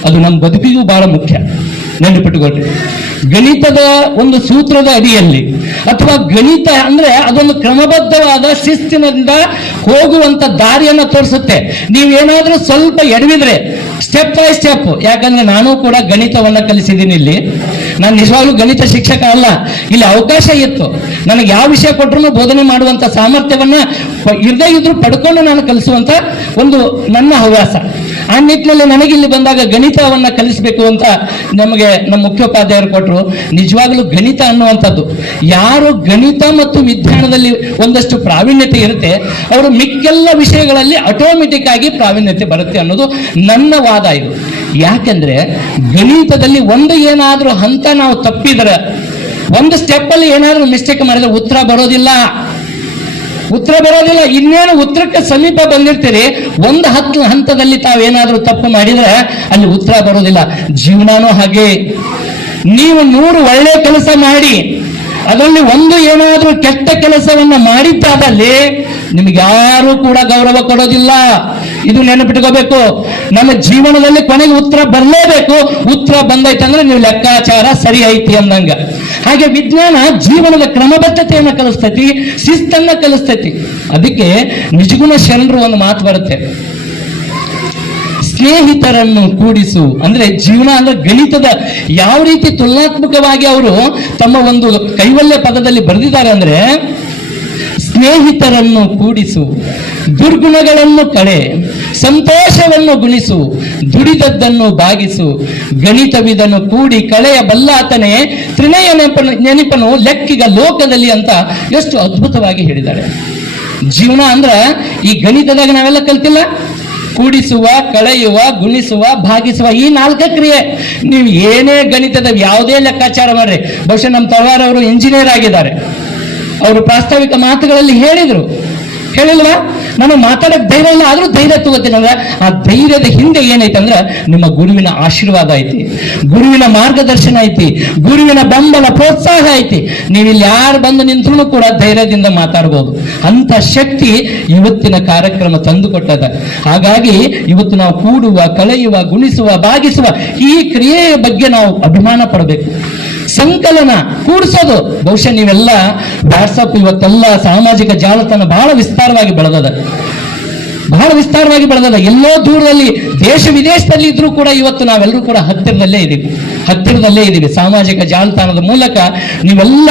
ಅದು ನಮ್ಮ ಬದುಕಿಗೂ ಬಹಳ ಮುಖ್ಯ. ನೆನಪಿಟ್ಟುಕೊಳ್ರಿ, ಗಣಿತದ ಒಂದು ಸೂತ್ರದ ಅಡಿಯಲ್ಲಿ ಅಥವಾ ಗಣಿತ ಅಂದ್ರೆ ಅದೊಂದು ಕ್ರಮಬದ್ಧವಾದ ಶಿಸ್ತಿನಿಂದ ಹೋಗುವಂತ ದಾರಿಯನ್ನ ತೋರಿಸುತ್ತೆ. ನೀವೇನಾದ್ರೂ ಸ್ವಲ್ಪ ಎಡವಿದ್ರೆ ಸ್ಟೆಪ್ ಬೈ ಸ್ಟೆಪ್, ಯಾಕಂದ್ರೆ ನಾನು ಕೂಡ ಗಣಿತವನ್ನ ಕಲಿಸಿದ್ದೀನಿ ಇಲ್ಲಿ. ನಾನು ನಿಜವಾಗ್ಲೂ ಗಣಿತ ಶಿಕ್ಷಕ ಅಲ್ಲ, ಇಲ್ಲಿ ಅವಕಾಶ ಇತ್ತು. ನನಗೆ ಯಾವ ವಿಷಯ ಕೊಟ್ಟರು ಬೋಧನೆ ಮಾಡುವಂತ ಸಾಮರ್ಥ್ಯವನ್ನ ಇರದೇ ಇದ್ರು ಪಡ್ಕೊಂಡು ನಾನು ಕಲಿಸುವಂತ ಒಂದು ನನ್ನ ಹವ್ಯಾಸ. ಆ ನಿಟ್ಟಿನಲ್ಲಿ ನನಗೆ ಇಲ್ಲಿ ಬಂದಾಗ ಗಣಿತವನ್ನ ಕಲಿಸಬೇಕು ಅಂತ ನಮಗೆ ನಮ್ಮ ಮುಖ್ಯೋಪಾಧ್ಯಾಯರು ಕೊಟ್ಟರು. ನಿಜವಾಗ್ಲೂ ಗಣಿತ ಅನ್ನುವಂಥದ್ದು, ಯಾರು ಗಣಿತ ಮತ್ತು ವಿಜ್ಞಾನದಲ್ಲಿ ಒಂದಷ್ಟು ಪ್ರಾವೀಣ್ಯತೆ ಇರುತ್ತೆ, ಅವರು ಮಿಕ್ಕೆಲ್ಲ ವಿಷಯಗಳಲ್ಲಿ ಆಟೋಮೆಟಿಕ್ ಆಗಿ ಪ್ರಾವೀಣ್ಯತೆ ಬರುತ್ತೆ ಅನ್ನೋದು ನನ್ನ ವಾದ ಇದು. ಯಾಕೆಂದ್ರೆ ಗಣಿತದಲ್ಲಿ ಒಂದು ಏನಾದ್ರೂ ಹಂತ ನಾವು ತಪ್ಪಿದ್ರೆ, ಒಂದು ಸ್ಟೆಪ್ ಅಲ್ಲಿ ಏನಾದ್ರೂ ಮಿಸ್ಟೇಕ್ ಮಾಡಿದ್ರೆ ಉತ್ತರ ಬರೋದಿಲ್ಲ. ಇನ್ನೇನು ಉತ್ತರಕ್ಕೆ ಸಮೀಪ ಬಂದಿರ್ತೀರಿ, ಒಂದು ಹಂತದಲ್ಲಿ ತಾವೇನಾದ್ರೂ ತಪ್ಪು ಮಾಡಿದ್ರೆ ಅಲ್ಲಿ ಉತ್ತರ ಬರೋದಿಲ್ಲ. ಜೀವನನೂ ಹಾಗೆ. ನೀವು 100 ಒಳ್ಳೆ ಕೆಲಸ ಮಾಡಿ ಅದರಲ್ಲಿ ಒಂದು ಏನಾದ್ರೂ ಕೆಟ್ಟ ಕೆಲಸವನ್ನ ಮಾಡಿದ್ದಾದಲ್ಲಿ ನಿಮ್ಗೆ ಯಾರು ಕೂಡ ಗೌರವ ಕೊಡೋದಿಲ್ಲ. ಇದು ನೆನಪಿಟ್ಕೋಬೇಕು. ನಮ್ಮ ಜೀವನದಲ್ಲಿ ಕೊನೆಗೆ ಉತ್ತರ ಬರಲೇಬೇಕು. ಉತ್ತರ ಬಂದೈತಂದ್ರೆ ನೀವು ಲೆಕ್ಕಾಚಾರ ಸರಿ ಐತಿ ಅಂದಂಗ. ಹಾಗೆ ವಿಜ್ಞಾನ ಜೀವನದ ಕ್ರಮಬದ್ಧತೆಯನ್ನು ಕಲಿಸ್ತೈತಿ, ಶಿಸ್ತನ್ನ ಕಲಿಸ್ತೈತಿ. ಅದಕ್ಕೆ ನಿಜಗುಣ ಶರಣರು ಒಂದು ಮಾತು ಬರುತ್ತೆ, ಸ್ನೇಹಿತರನ್ನು ಕೂಡಿಸು. ಅಂದ್ರೆ ಜೀವನ ಅಂದ್ರೆ ಗಣಿತದ ಯಾವ ರೀತಿ ತುಲನಾತ್ಮಕವಾಗಿ ಅವರು ತಮ್ಮ ಒಂದು ಕೈವಲ್ಯ ಪದದಲ್ಲಿ ಬರೆದಿದ್ದಾರೆ ಅಂದ್ರೆ, ಸ್ನೇಹಿತರನ್ನು ಕೂಡಿಸು, ದುರ್ಗುಣಗಳನ್ನು ಕಳೆ, ಸಂತೋಷವನ್ನು ಗುಣಿಸು, ದುಡಿದದ್ದನ್ನು ಬಾಗಿಸು, ಗಣಿತವಿದನ್ನು ಕೂಡಿ ಕಳೆಯ ಬಲ್ಲಾತನೇ ತ್ರಿನಯ ನೆನಪನು ಲೆಕ್ಕಿಗ ಲೋಕದಲ್ಲಿ ಅಂತ ಎಷ್ಟು ಅದ್ಭುತವಾಗಿ ಹೇಳಿದ್ದಾರೆ. ಜೀವನ ಅಂದ್ರ ಈ ಗಣಿತದಾಗ ನಾವೆಲ್ಲ ಕಲ್ತಿಲ್ಲ. ಕೂಡಿಸುವ, ಕಳೆಯುವ, ಗುಣಿಸುವ, ಭಾಗಿಸುವ, ಈ 4 ಕ್ರಿಯೆ. ನೀವು ಏನೇ ಗಣಿತದ ಯಾವುದೇ ಲೆಕ್ಕಾಚಾರ ಮಾಡ್ರಿ, ಬಹುಶಃ ನಮ್ಮ ತಳವಾರ ಅವರು ಇಂಜಿನಿಯರ್ ಆಗಿದ್ದಾರೆ. ಅವರು ಪ್ರಾಸ್ತಾವಿಕ ಮಾತುಗಳಲ್ಲಿ ಹೇಳಿಲ್ವಾ, ನಾನು ಮಾತಾಡಕ್ ಧೈರ್ಯ ಇಲ್ಲ, ಆದ್ರೂ ಧೈರ್ಯ ತಗೋತೀನಿ ಅಂದ್ರೆ ಆ ಧೈರ್ಯದ ಹಿಂದೆ ಏನೈತಂದ್ರೆ ನಿಮ್ಮ ಗುರುವಿನ ಆಶೀರ್ವಾದ ಐತಿ, ಗುರುವಿನ ಮಾರ್ಗದರ್ಶನ ಐತಿ, ಗುರುವಿನ ಬೆಂಬಲ ಪ್ರೋತ್ಸಾಹ ಐತಿ. ನೀವಿಲ್ಲಿ ಯಾರು ಬಂದು ನಿಂತರೂ ಕೂಡ ಧೈರ್ಯದಿಂದ ಮಾತಾಡ್ಬೋದು. ಅಂತ ಶಕ್ತಿ ಇವತ್ತಿನ ಕಾರ್ಯಕ್ರಮ ತಂದುಕೊಟ್ಟದ. ಹಾಗಾಗಿ ಇವತ್ತು ನಾವು ಕೂಡುವ, ಕಳೆಯುವ, ಗುಣಿಸುವ, ಭಾಗಿಸುವ ಈ ಕ್ರಿಯೆಯ ಬಗ್ಗೆ ನಾವು ಅಭಿಮಾನ ಪಡಬೇಕು. ಸಂಕಲನ, ಕೂಡಿಸೋದು. ಬಹುಶಃ ನೀವೆಲ್ಲ ವಾಟ್ಸಪ್ ಇವತ್ತೆಲ್ಲ ಸಾಮಾಜಿಕ ಜಾಲತಾಣ ಬಹಳ ವಿಸ್ತಾರವಾಗಿ ಬೆಳೆದದ. ಎಲ್ಲೋ ದೂರದಲ್ಲಿ ದೇಶ ವಿದೇಶದಲ್ಲಿ ಇದ್ರೂ ಕೂಡ ಇವತ್ತು ನಾವೆಲ್ಲರೂ ಕೂಡ ಹತ್ತಿರದಲ್ಲೇ ಇದ್ದೀವಿ. ಸಾಮಾಜಿಕ ಜಾಲತಾಣದ ಮೂಲಕ ನೀವೆಲ್ಲ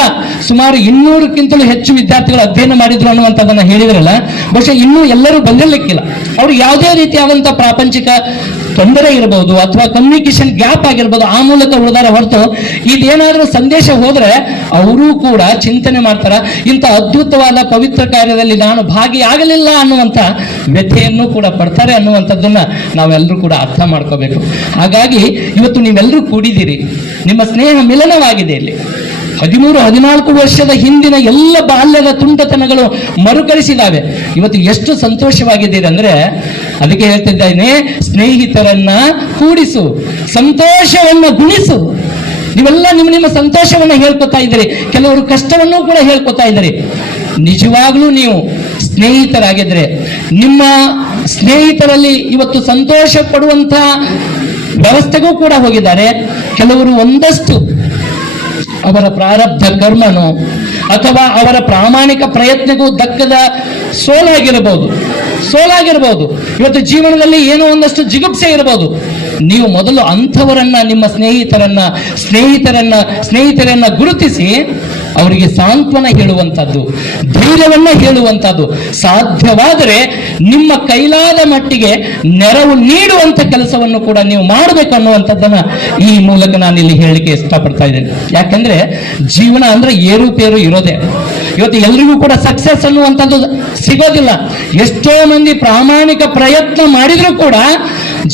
ಸುಮಾರು 200ಕ್ಕಿಂತಲೂ ಹೆಚ್ಚು ವಿದ್ಯಾರ್ಥಿಗಳು ಅಧ್ಯಯನ ಮಾಡಿದ್ರು ಅನ್ನುವಂಥದ್ದನ್ನ ಹೇಳಿದ್ರಲ್ಲ, ಬಹುಶಃ ಇನ್ನೂ ಎಲ್ಲರೂ ಬಂದಿರಲಿಕ್ಕಿಲ್ಲ. ಅವ್ರಿಗೆ ಯಾವುದೇ ರೀತಿಯಾದಂತಹ ಪ್ರಾಪಂಚಿಕ ತೊಂದರೆ ಇರಬಹುದು ಅಥವಾ ಕಮ್ಯುನಿಕೇಶನ್ ಗ್ಯಾಪ್ ಆಗಿರ್ಬೋದು, ಆ ಮೂಲಕ ಉಳಿದಾರೆ ಹೊರತು ಇದೇನಾದ್ರೂ ಸಂದೇಶ ಹೋದ್ರೆ ಅವರೂ ಕೂಡ ಚಿಂತನೆ ಮಾಡ್ತಾರ, ಇಂಥ ಅದ್ಭುತವಾದ ಪವಿತ್ರ ಕಾರ್ಯದಲ್ಲಿ ನಾನು ಭಾಗಿಯಾಗಲಿಲ್ಲ ಅನ್ನುವಂಥ ವ್ಯಥೆಯನ್ನು ಕೂಡ ಪಡ್ತಾರೆ ಅನ್ನುವಂಥದ್ದನ್ನ ನಾವೆಲ್ಲರೂ ಕೂಡ ಅರ್ಥ ಮಾಡ್ಕೋಬೇಕು. ಹಾಗಾಗಿ ಇವತ್ತು ನೀವೆಲ್ಲರೂ ಕೂಡಿದ್ದೀರಿ, ನಿಮ್ಮ ಸ್ನೇಹ ಮಿಲನವಾಗಿದೆ. ಇಲ್ಲಿ 13-14 ವರ್ಷದ ಹಿಂದಿನ ಎಲ್ಲ ಬಾಲ್ಯದ ತುಂಟತನಗಳು ಮರುಕಳಿಸಿದಾವೆ. ಇವತ್ತು ಎಷ್ಟು ಸಂತೋಷವಾಗಿದ್ದೀರಿ ಅಂದ್ರೆ ಅದಕ್ಕೆ ಹೇಳ್ತಿದ್ದೇನೆ, ಸ್ನೇಹಿತರನ್ನ ಕೂಡಿಸು, ಸಂತೋಷವನ್ನು ಗುಣಿಸು. ನೀವೆಲ್ಲ ನಿಮ್ಮ ಸಂತೋಷವನ್ನು ಹೇಳ್ಕೊತಾ ಇದ್ದೀರಿ, ಕೆಲವರು ಕಷ್ಟವನ್ನು ಕೂಡ ಹೇಳ್ಕೊತಾ ಇದ್ದೀರಿ. ನಿಜವಾಗ್ಲೂ ನೀವು ಸ್ನೇಹಿತರಾಗಿದ್ರೆ ನಿಮ್ಮ ಸ್ನೇಹಿತರಲ್ಲಿ ಇವತ್ತು ಸಂತೋಷ ಪಡುವಂತ ವ್ಯವಸ್ಥೆಗೂ ಕೂಡ ಹೋಗಿದ್ದಾರೆ. ಕೆಲವರು ಒಂದಷ್ಟು ಅವರ ಪ್ರಾರಬ್ಧ ಕರ್ಮನು ಅಥವಾ ಅವರ ಪ್ರಾಮಾಣಿಕ ಪ್ರಯತ್ನಕ್ಕೂ ದಕ್ಕದ ಸೋಲಾಗಿರಬಹುದು. ಇವತ್ತು ಜೀವನದಲ್ಲಿ ಏನೋ ಒಂದಷ್ಟು ಜಿಗುಪ್ಸೆ ಇರಬಹುದು. ನೀವು ಮೊದಲು ಅಂಥವರನ್ನ, ನಿಮ್ಮ ಸ್ನೇಹಿತರನ್ನ ಗುರುತಿಸಿ ಅವರಿಗೆ ಸಾಂತ್ವನ ಹೇಳುವಂಥದ್ದು, ಧೈರ್ಯವನ್ನ ಹೇಳುವಂಥದ್ದು, ಸಾಧ್ಯವಾದರೆ ನಿಮ್ಮ ಕೈಲಾದ ಮಟ್ಟಿಗೆ ನೆರವು ನೀಡುವಂತ ಕೆಲಸವನ್ನು ಕೂಡ ನೀವು ಮಾಡಬೇಕು ಅನ್ನುವಂಥದ್ದನ್ನ ಈ ಮೂಲಕ ನಾನು ಇಲ್ಲಿ ಹೇಳಲಿಕ್ಕೆ ಇಷ್ಟಪಡ್ತಾ ಇದ್ದೇನೆ. ಯಾಕಂದ್ರೆ ಜೀವನ ಅಂದ್ರೆ ಏರುಪೇರು ಇರೋದೇ. ಇವತ್ತು ಎಲ್ರಿಗೂ ಕೂಡ ಸಕ್ಸಸ್ ಅನ್ನುವಂಥದ್ದು ಸಿಗೋದಿಲ್ಲ. ಎಷ್ಟೋ ಮಂದಿ ಪ್ರಾಮಾಣಿಕ ಪ್ರಯತ್ನ ಮಾಡಿದ್ರು ಕೂಡ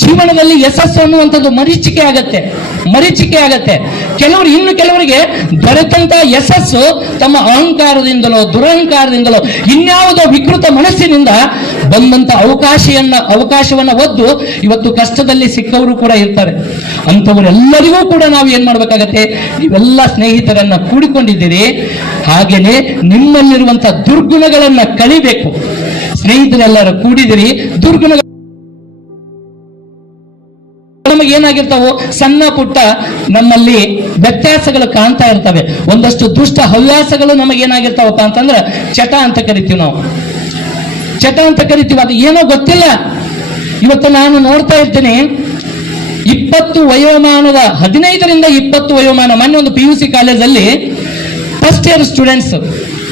ಜೀವನದಲ್ಲಿ ಯಶಸ್ಸು ಅನ್ನುವಂಥದ್ದು ಮರೀಚಿಕೆ ಆಗತ್ತೆ. ಕೆಲವರಿಗೆ ದೊರೆತಂತ ಯಶಸ್ಸು ತಮ್ಮ ಅಹಂಕಾರದಿಂದಲೋ ದುರಹಂಕಾರದಿಂದಲೋ ಇನ್ಯಾವುದೋ ವಿಕೃತ ಮನಸ್ಸಿನಿಂದ ಬಂದಂತ ಅವಕಾಶವನ್ನ ಒದ್ದು ಇವತ್ತು ಕಷ್ಟದಲ್ಲಿ ಸಿಕ್ಕವರು ಕೂಡ ಇರ್ತಾರೆ. ಅಂಥವರೆಲ್ಲರಿಗೂ ಕೂಡ ನಾವು ಏನ್ ಮಾಡ್ಬೇಕಾಗತ್ತೆ, ನೀವೆಲ್ಲ ಸ್ನೇಹಿತರನ್ನ ಕೂಡಿಕೊಂಡಿದ್ದೀರಿ, ಹಾಗೇನೆ ನಿಮ್ಮಲ್ಲಿರುವಂತಹ ದುರ್ಗುಣಗಳನ್ನ ಕಳಿಬೇಕು. ಸ್ನೇಹಿತರೆಲ್ಲರೂ ಕೂಡಿದಿರಿ, ದುರ್ಗುಣಗಳು ನಮಗೆ ಏನಾಗಿರ್ತಾವೋ ಸಣ್ಣ ಪುಟ್ಟ ನಮ್ಮಲ್ಲಿ ವ್ಯತ್ಯಾಸಗಳು ಕಾಣ್ತಾ ಇರ್ತವೆ. ಒಂದಷ್ಟು ದುಷ್ಟ ಹವ್ಯಾಸಗಳು ನಮಗೆ ಏನಾಗಿರ್ತಾವಪ್ಪ ಅಂತಂದ್ರೆ ಚಟ ಅಂತ ಕರಿತೀವಿ ನಾವು. ಅದು ಏನೋ ಗೊತ್ತಿಲ್ಲ. ಇವತ್ತು ನಾನು ನೋಡ್ತಾ ಇರ್ತೇನೆ 20 ವಯೋಮಾನದ 15ರಿಂದ 20 ವಯೋಮಾನ, ಮೊನ್ನೆ ಒಂದು PUC ಕಾಲೇಜಲ್ಲಿ ಫಸ್ಟ್ ಇಯರ್ ಸ್ಟೂಡೆಂಟ್ಸ್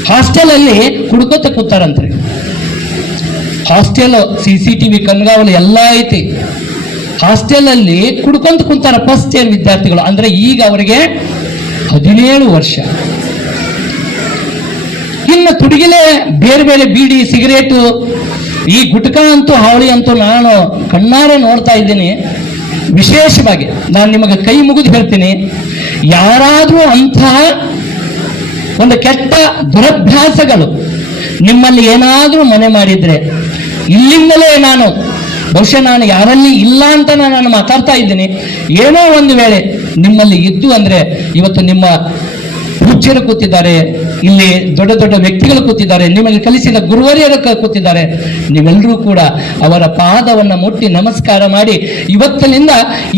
ಹಾಸ್ಟೆಲ್ ಅಲ್ಲಿ ಕುಡ್ಕೋತ ಕೂತಾರಂತ್ರಿ. ಹಾಸ್ಟೆಲ್ CCTV ಕಣ್ಗಾವಲು ಎಲ್ಲ ಐತಿ. ಹಾಸ್ಟೆಲ್ ಅಲ್ಲಿ ಕುಡ್ಕೊಂತ ಕುಂತಾರ ಫಸ್ಟ್ ಇಯರ್ ವಿದ್ಯಾರ್ಥಿಗಳು. ಅಂದ್ರೆ ಈಗ ಅವರಿಗೆ 17 ವರ್ಷ. ಇನ್ನು ತುಡುಗಿಲೆ ಬೇರೆ ಬೇರೆ ಬೀಡಿ, ಸಿಗರೇಟು, ಈ ಗುಟ್ಕಾ ಅಂತೂ ಹಾವಳಿ ಅಂತೂ ನಾನು ಕಣ್ಣಾರೆ ನೋಡ್ತಾ ಇದ್ದೀನಿ. ವಿಶೇಷವಾಗಿ ನಾನು ನಿಮಗೆ ಕೈ ಮುಗಿದು ಹೇಳ್ತೀನಿ, ಯಾರಾದ್ರೂ ಅಂತಹ ಒಂದು ಕೆಟ್ಟ ದುರಭ್ಯಾಸಗಳು ನಿಮ್ಮಲ್ಲಿ ಏನಾದ್ರೂ ಮನೆ ಮಾಡಿದ್ರೆ, ಇಲ್ಲಿಂದಲೇ ಬಹುಶಃ ನಾನು ಯಾರಲ್ಲಿ ಇಲ್ಲ ಅಂತ ನಾನು ಮಾತಾಡ್ತಾ ಇದ್ದೀನಿ, ಏನೋ ಒಂದು ವೇಳೆ ನಿಮ್ಮಲ್ಲಿ ಇದ್ದು ಅಂದ್ರೆ ಇವತ್ತು ನಿಮ್ಮ ಪೂಜ್ಯರು ಕೂತಿದ್ದಾರೆ, ಇಲ್ಲಿ ದೊಡ್ಡ ದೊಡ್ಡ ವ್ಯಕ್ತಿಗಳು ಕೂತಿದ್ದಾರೆ, ನಿಮಗೆ ಕಲಿಸಿದ ಗುರುವರಿಯರು ಕೂತಿದ್ದಾರೆ. ನೀವೆಲ್ಲರೂ ಕೂಡ ಅವರ ಪಾದವನ್ನ ಮುಟ್ಟಿ ನಮಸ್ಕಾರ ಮಾಡಿ, ಇವತ್ತಿನಿಂದ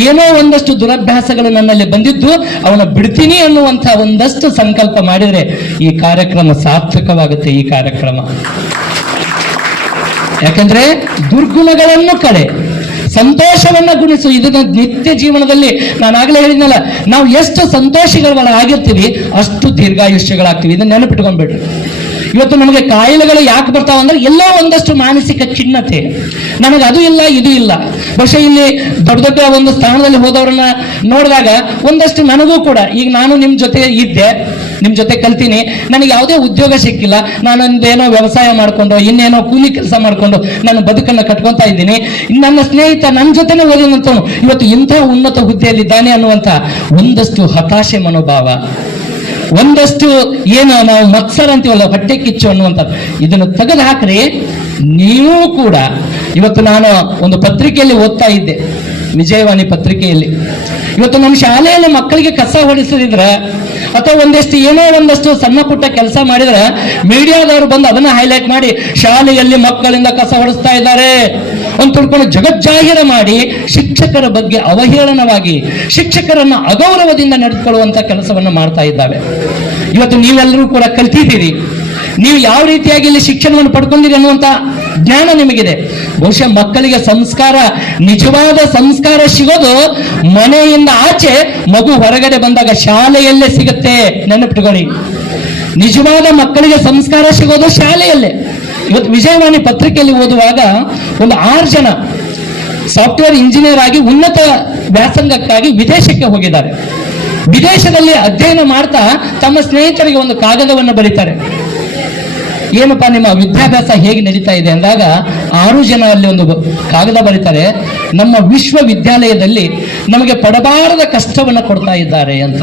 ಏನೋ ಒಂದಷ್ಟು ದುರಭ್ಯಾಸಗಳು ನನ್ನಲ್ಲಿ ಬಂದಿದ್ದು ಅವನ ಬಿಡ್ತೀನಿ ಅನ್ನುವಂಥ ಒಂದಷ್ಟು ಸಂಕಲ್ಪ ಮಾಡಿದರೆ ಈ ಕಾರ್ಯಕ್ರಮ ಸಾರ್ಥಕವಾಗುತ್ತೆ. ಈ ಕಾರ್ಯಕ್ರಮ ಯಾಕಂದ್ರೆ ದುರ್ಗುಣಗಳನ್ನು ಕಡೆ ಸಂತೋಷವನ್ನ ಗುಣಿಸು. ಇದನ್ನ ನಿತ್ಯ ಜೀವನದಲ್ಲಿ ನಾನು ಆಗಲೇ ಹೇಳಿದ್ನಲ್ಲ, ನಾವು ಎಷ್ಟು ಸಂತೋಷಗಳಾಗಿರ್ತೀವಿ ಅಷ್ಟು ದೀರ್ಘಾಯುಷ್ಯಗಳಾಗ್ತೀವಿ. ಇದನ್ನ ನೆನಪಿಟ್ಕೊಂಡ್ಬಿಡ್ರಿ. ಇವತ್ತು ನಮಗೆ ಕಾಯಿಲೆಗಳು ಯಾಕೆ ಬರ್ತಾವ ಅಂದ್ರೆ ಎಲ್ಲೋ ಒಂದಷ್ಟು ಮಾನಸಿಕ ಖಿನ್ನತೆ, ನಮಗೆ ಅದು ಇಲ್ಲ ಇದು ಇಲ್ಲ. ಬಹುಶಃ ಇಲ್ಲಿ ದೊಡ್ಡ ದೊಡ್ಡ ಒಂದು ಸ್ಥಾನದಲ್ಲಿ ಹೋದವ್ರನ್ನ ನೋಡಿದಾಗ ಒಂದಷ್ಟು ನನಗೂ ಕೂಡ, ಈಗ ನಾನು ನಿಮ್ಮ ಜೊತೆ ಇದ್ದೆ, ನಿಮ್ಮ ಜೊತೆ ಕಲ್ತೀನಿ, ನನಗೆ ಯಾವುದೇ ಉದ್ಯೋಗ ಸಿಕ್ಕಿಲ್ಲ, ನಾನೊಂದೇನೋ ವ್ಯವಸಾಯ ಮಾಡ್ಕೊಂಡು ಇನ್ನೇನೋ ಕೂಲಿ ಕೆಲಸ ಮಾಡ್ಕೊಂಡು ನನ್ನ ಬದುಕನ್ನು ಕಟ್ಕೊತಾ ಇದ್ದೀನಿ. ನನ್ನ ಸ್ನೇಹಿತ ನನ್ನ ಜೊತೆನೆ ಓದಿದಂತವನು ಇವತ್ತು ಇಂಥ ಉನ್ನತ ಹುದ್ದೆಯಲ್ಲಿದ್ದಾನೆ ಅನ್ನುವಂಥ ಒಂದಷ್ಟು ಹತಾಶೆ ಮನೋಭಾವ, ಒಂದಷ್ಟು ಏನು ನಾವು ಮತ್ಸರ ಅಂತೀವಲ್ಲ, ಹೊಟ್ಟೆ ಕಿಚ್ಚು ಅನ್ನುವಂಥದ್ದು, ಇದನ್ನು ತೆಗೆದು ಹಾಕ್ರಿ. ನೀವು ಕೂಡ ಇವತ್ತು ನಾನು ಒಂದು ಪತ್ರಿಕೆಯಲ್ಲಿ ಓದ್ತಾ ಇದ್ದೆ, ವಿಜಯವಾಣಿ ಪತ್ರಿಕೆಯಲ್ಲಿ. ಇವತ್ತು ನಮ್ಮ ಶಾಲೆಯಲ್ಲಿ ಮಕ್ಕಳಿಗೆ ಕಸ ಹೊಡಿಸಿದ್ರೆ ಅಥವಾ ಒಂದಷ್ಟು ಸಣ್ಣ ಪುಟ್ಟ ಕೆಲಸ ಮಾಡಿದ್ರೆ ಮೀಡಿಯಾದವರು ಬಂದು ಅದನ್ನ ಹೈಲೈಟ್ ಮಾಡಿ ಶಾಲೆಯಲ್ಲಿ ಮಕ್ಕಳಿಂದ ಕಸ ಹೊಡಿಸ್ತಾ ಇದ್ದಾರೆ ಅಂತ ತಿಳ್ಕೊಂಡು ಜಗಜ್ಜಾಹಿರ ಮಾಡಿ ಶಿಕ್ಷಕರ ಬಗ್ಗೆ ಅವಹೇಳನವಾಗಿ ಶಿಕ್ಷಕರನ್ನ ಅಗೌರವದಿಂದ ನಡೆದುಕೊಳ್ಳುವಂತ ಕೆಲಸವನ್ನು ಮಾಡ್ತಾ ಇದ್ದಾವೆ. ಇವತ್ತು ನೀವೆಲ್ಲರೂ ಕೂಡ ಕಲ್ತಿದ್ದೀರಿ, ನೀವು ಯಾವ ರೀತಿಯಾಗಿ ಇಲ್ಲಿ ಶಿಕ್ಷಣವನ್ನು ಪಡ್ಕೊಂಡಿರಿ ಅನ್ನುವಂತ ಜ್ಞಾನ ನಿಮಗಿದೆ. ಬಹುಶಃ ಮಕ್ಕಳಿಗೆ ಸಂಸ್ಕಾರ, ನಿಜವಾದ ಸಂಸ್ಕಾರ ಸಿಗೋದು ಮನೆಯಿಂದ ಆಚೆ, ಮಗು ಹೊರಗಡೆ ಬಂದಾಗ ಶಾಲೆಯಲ್ಲೇ ಸಿಗುತ್ತೆ. ನೆನಪಿಟ್ಕೊಳ್ಳಿ, ನಿಜವಾದ ಮಕ್ಕಳಿಗೆ ಸಂಸ್ಕಾರ ಸಿಗೋದು ಶಾಲೆಯಲ್ಲೇ. ಇವತ್ತು ವಿಜಯವಾಣಿ ಪತ್ರಿಕೆಯಲ್ಲಿ ಓದುವಾಗ ಒಂದು 6 ಜನ ಸಾಫ್ಟ್ವೇರ್ ಇಂಜಿನಿಯರ್ ಆಗಿ ಉನ್ನತ ವ್ಯಾಸಂಗಕ್ಕಾಗಿ ವಿದೇಶಕ್ಕೆ ಹೋಗಿದ್ದಾರೆ. ವಿದೇಶದಲ್ಲಿ ಅಧ್ಯಯನ ಮಾಡ್ತಾ ತಮ್ಮ ಸ್ನೇಹಿತರಿಗೆ ಒಂದು ಕಾಗದವನ್ನು ಬರೀತಾರೆ. ಏನಪ್ಪಾ ನಿಮ್ಮ ವಿದ್ಯಾಭ್ಯಾಸ ಹೇಗೆ ನಡೀತಾ ಇದೆ ಅಂದಾಗ 6 ಜನ ಅಲ್ಲಿ ಒಂದು ಕಾಗದ ಬರೀತಾರೆ, ನಮ್ಮ ವಿಶ್ವವಿದ್ಯಾಲಯದಲ್ಲಿ ನಮಗೆ ಪಡಬಾರದ ಕಷ್ಟವನ್ನು ಕೊಡ್ತಾ ಇದ್ದಾರೆ ಅಂತ.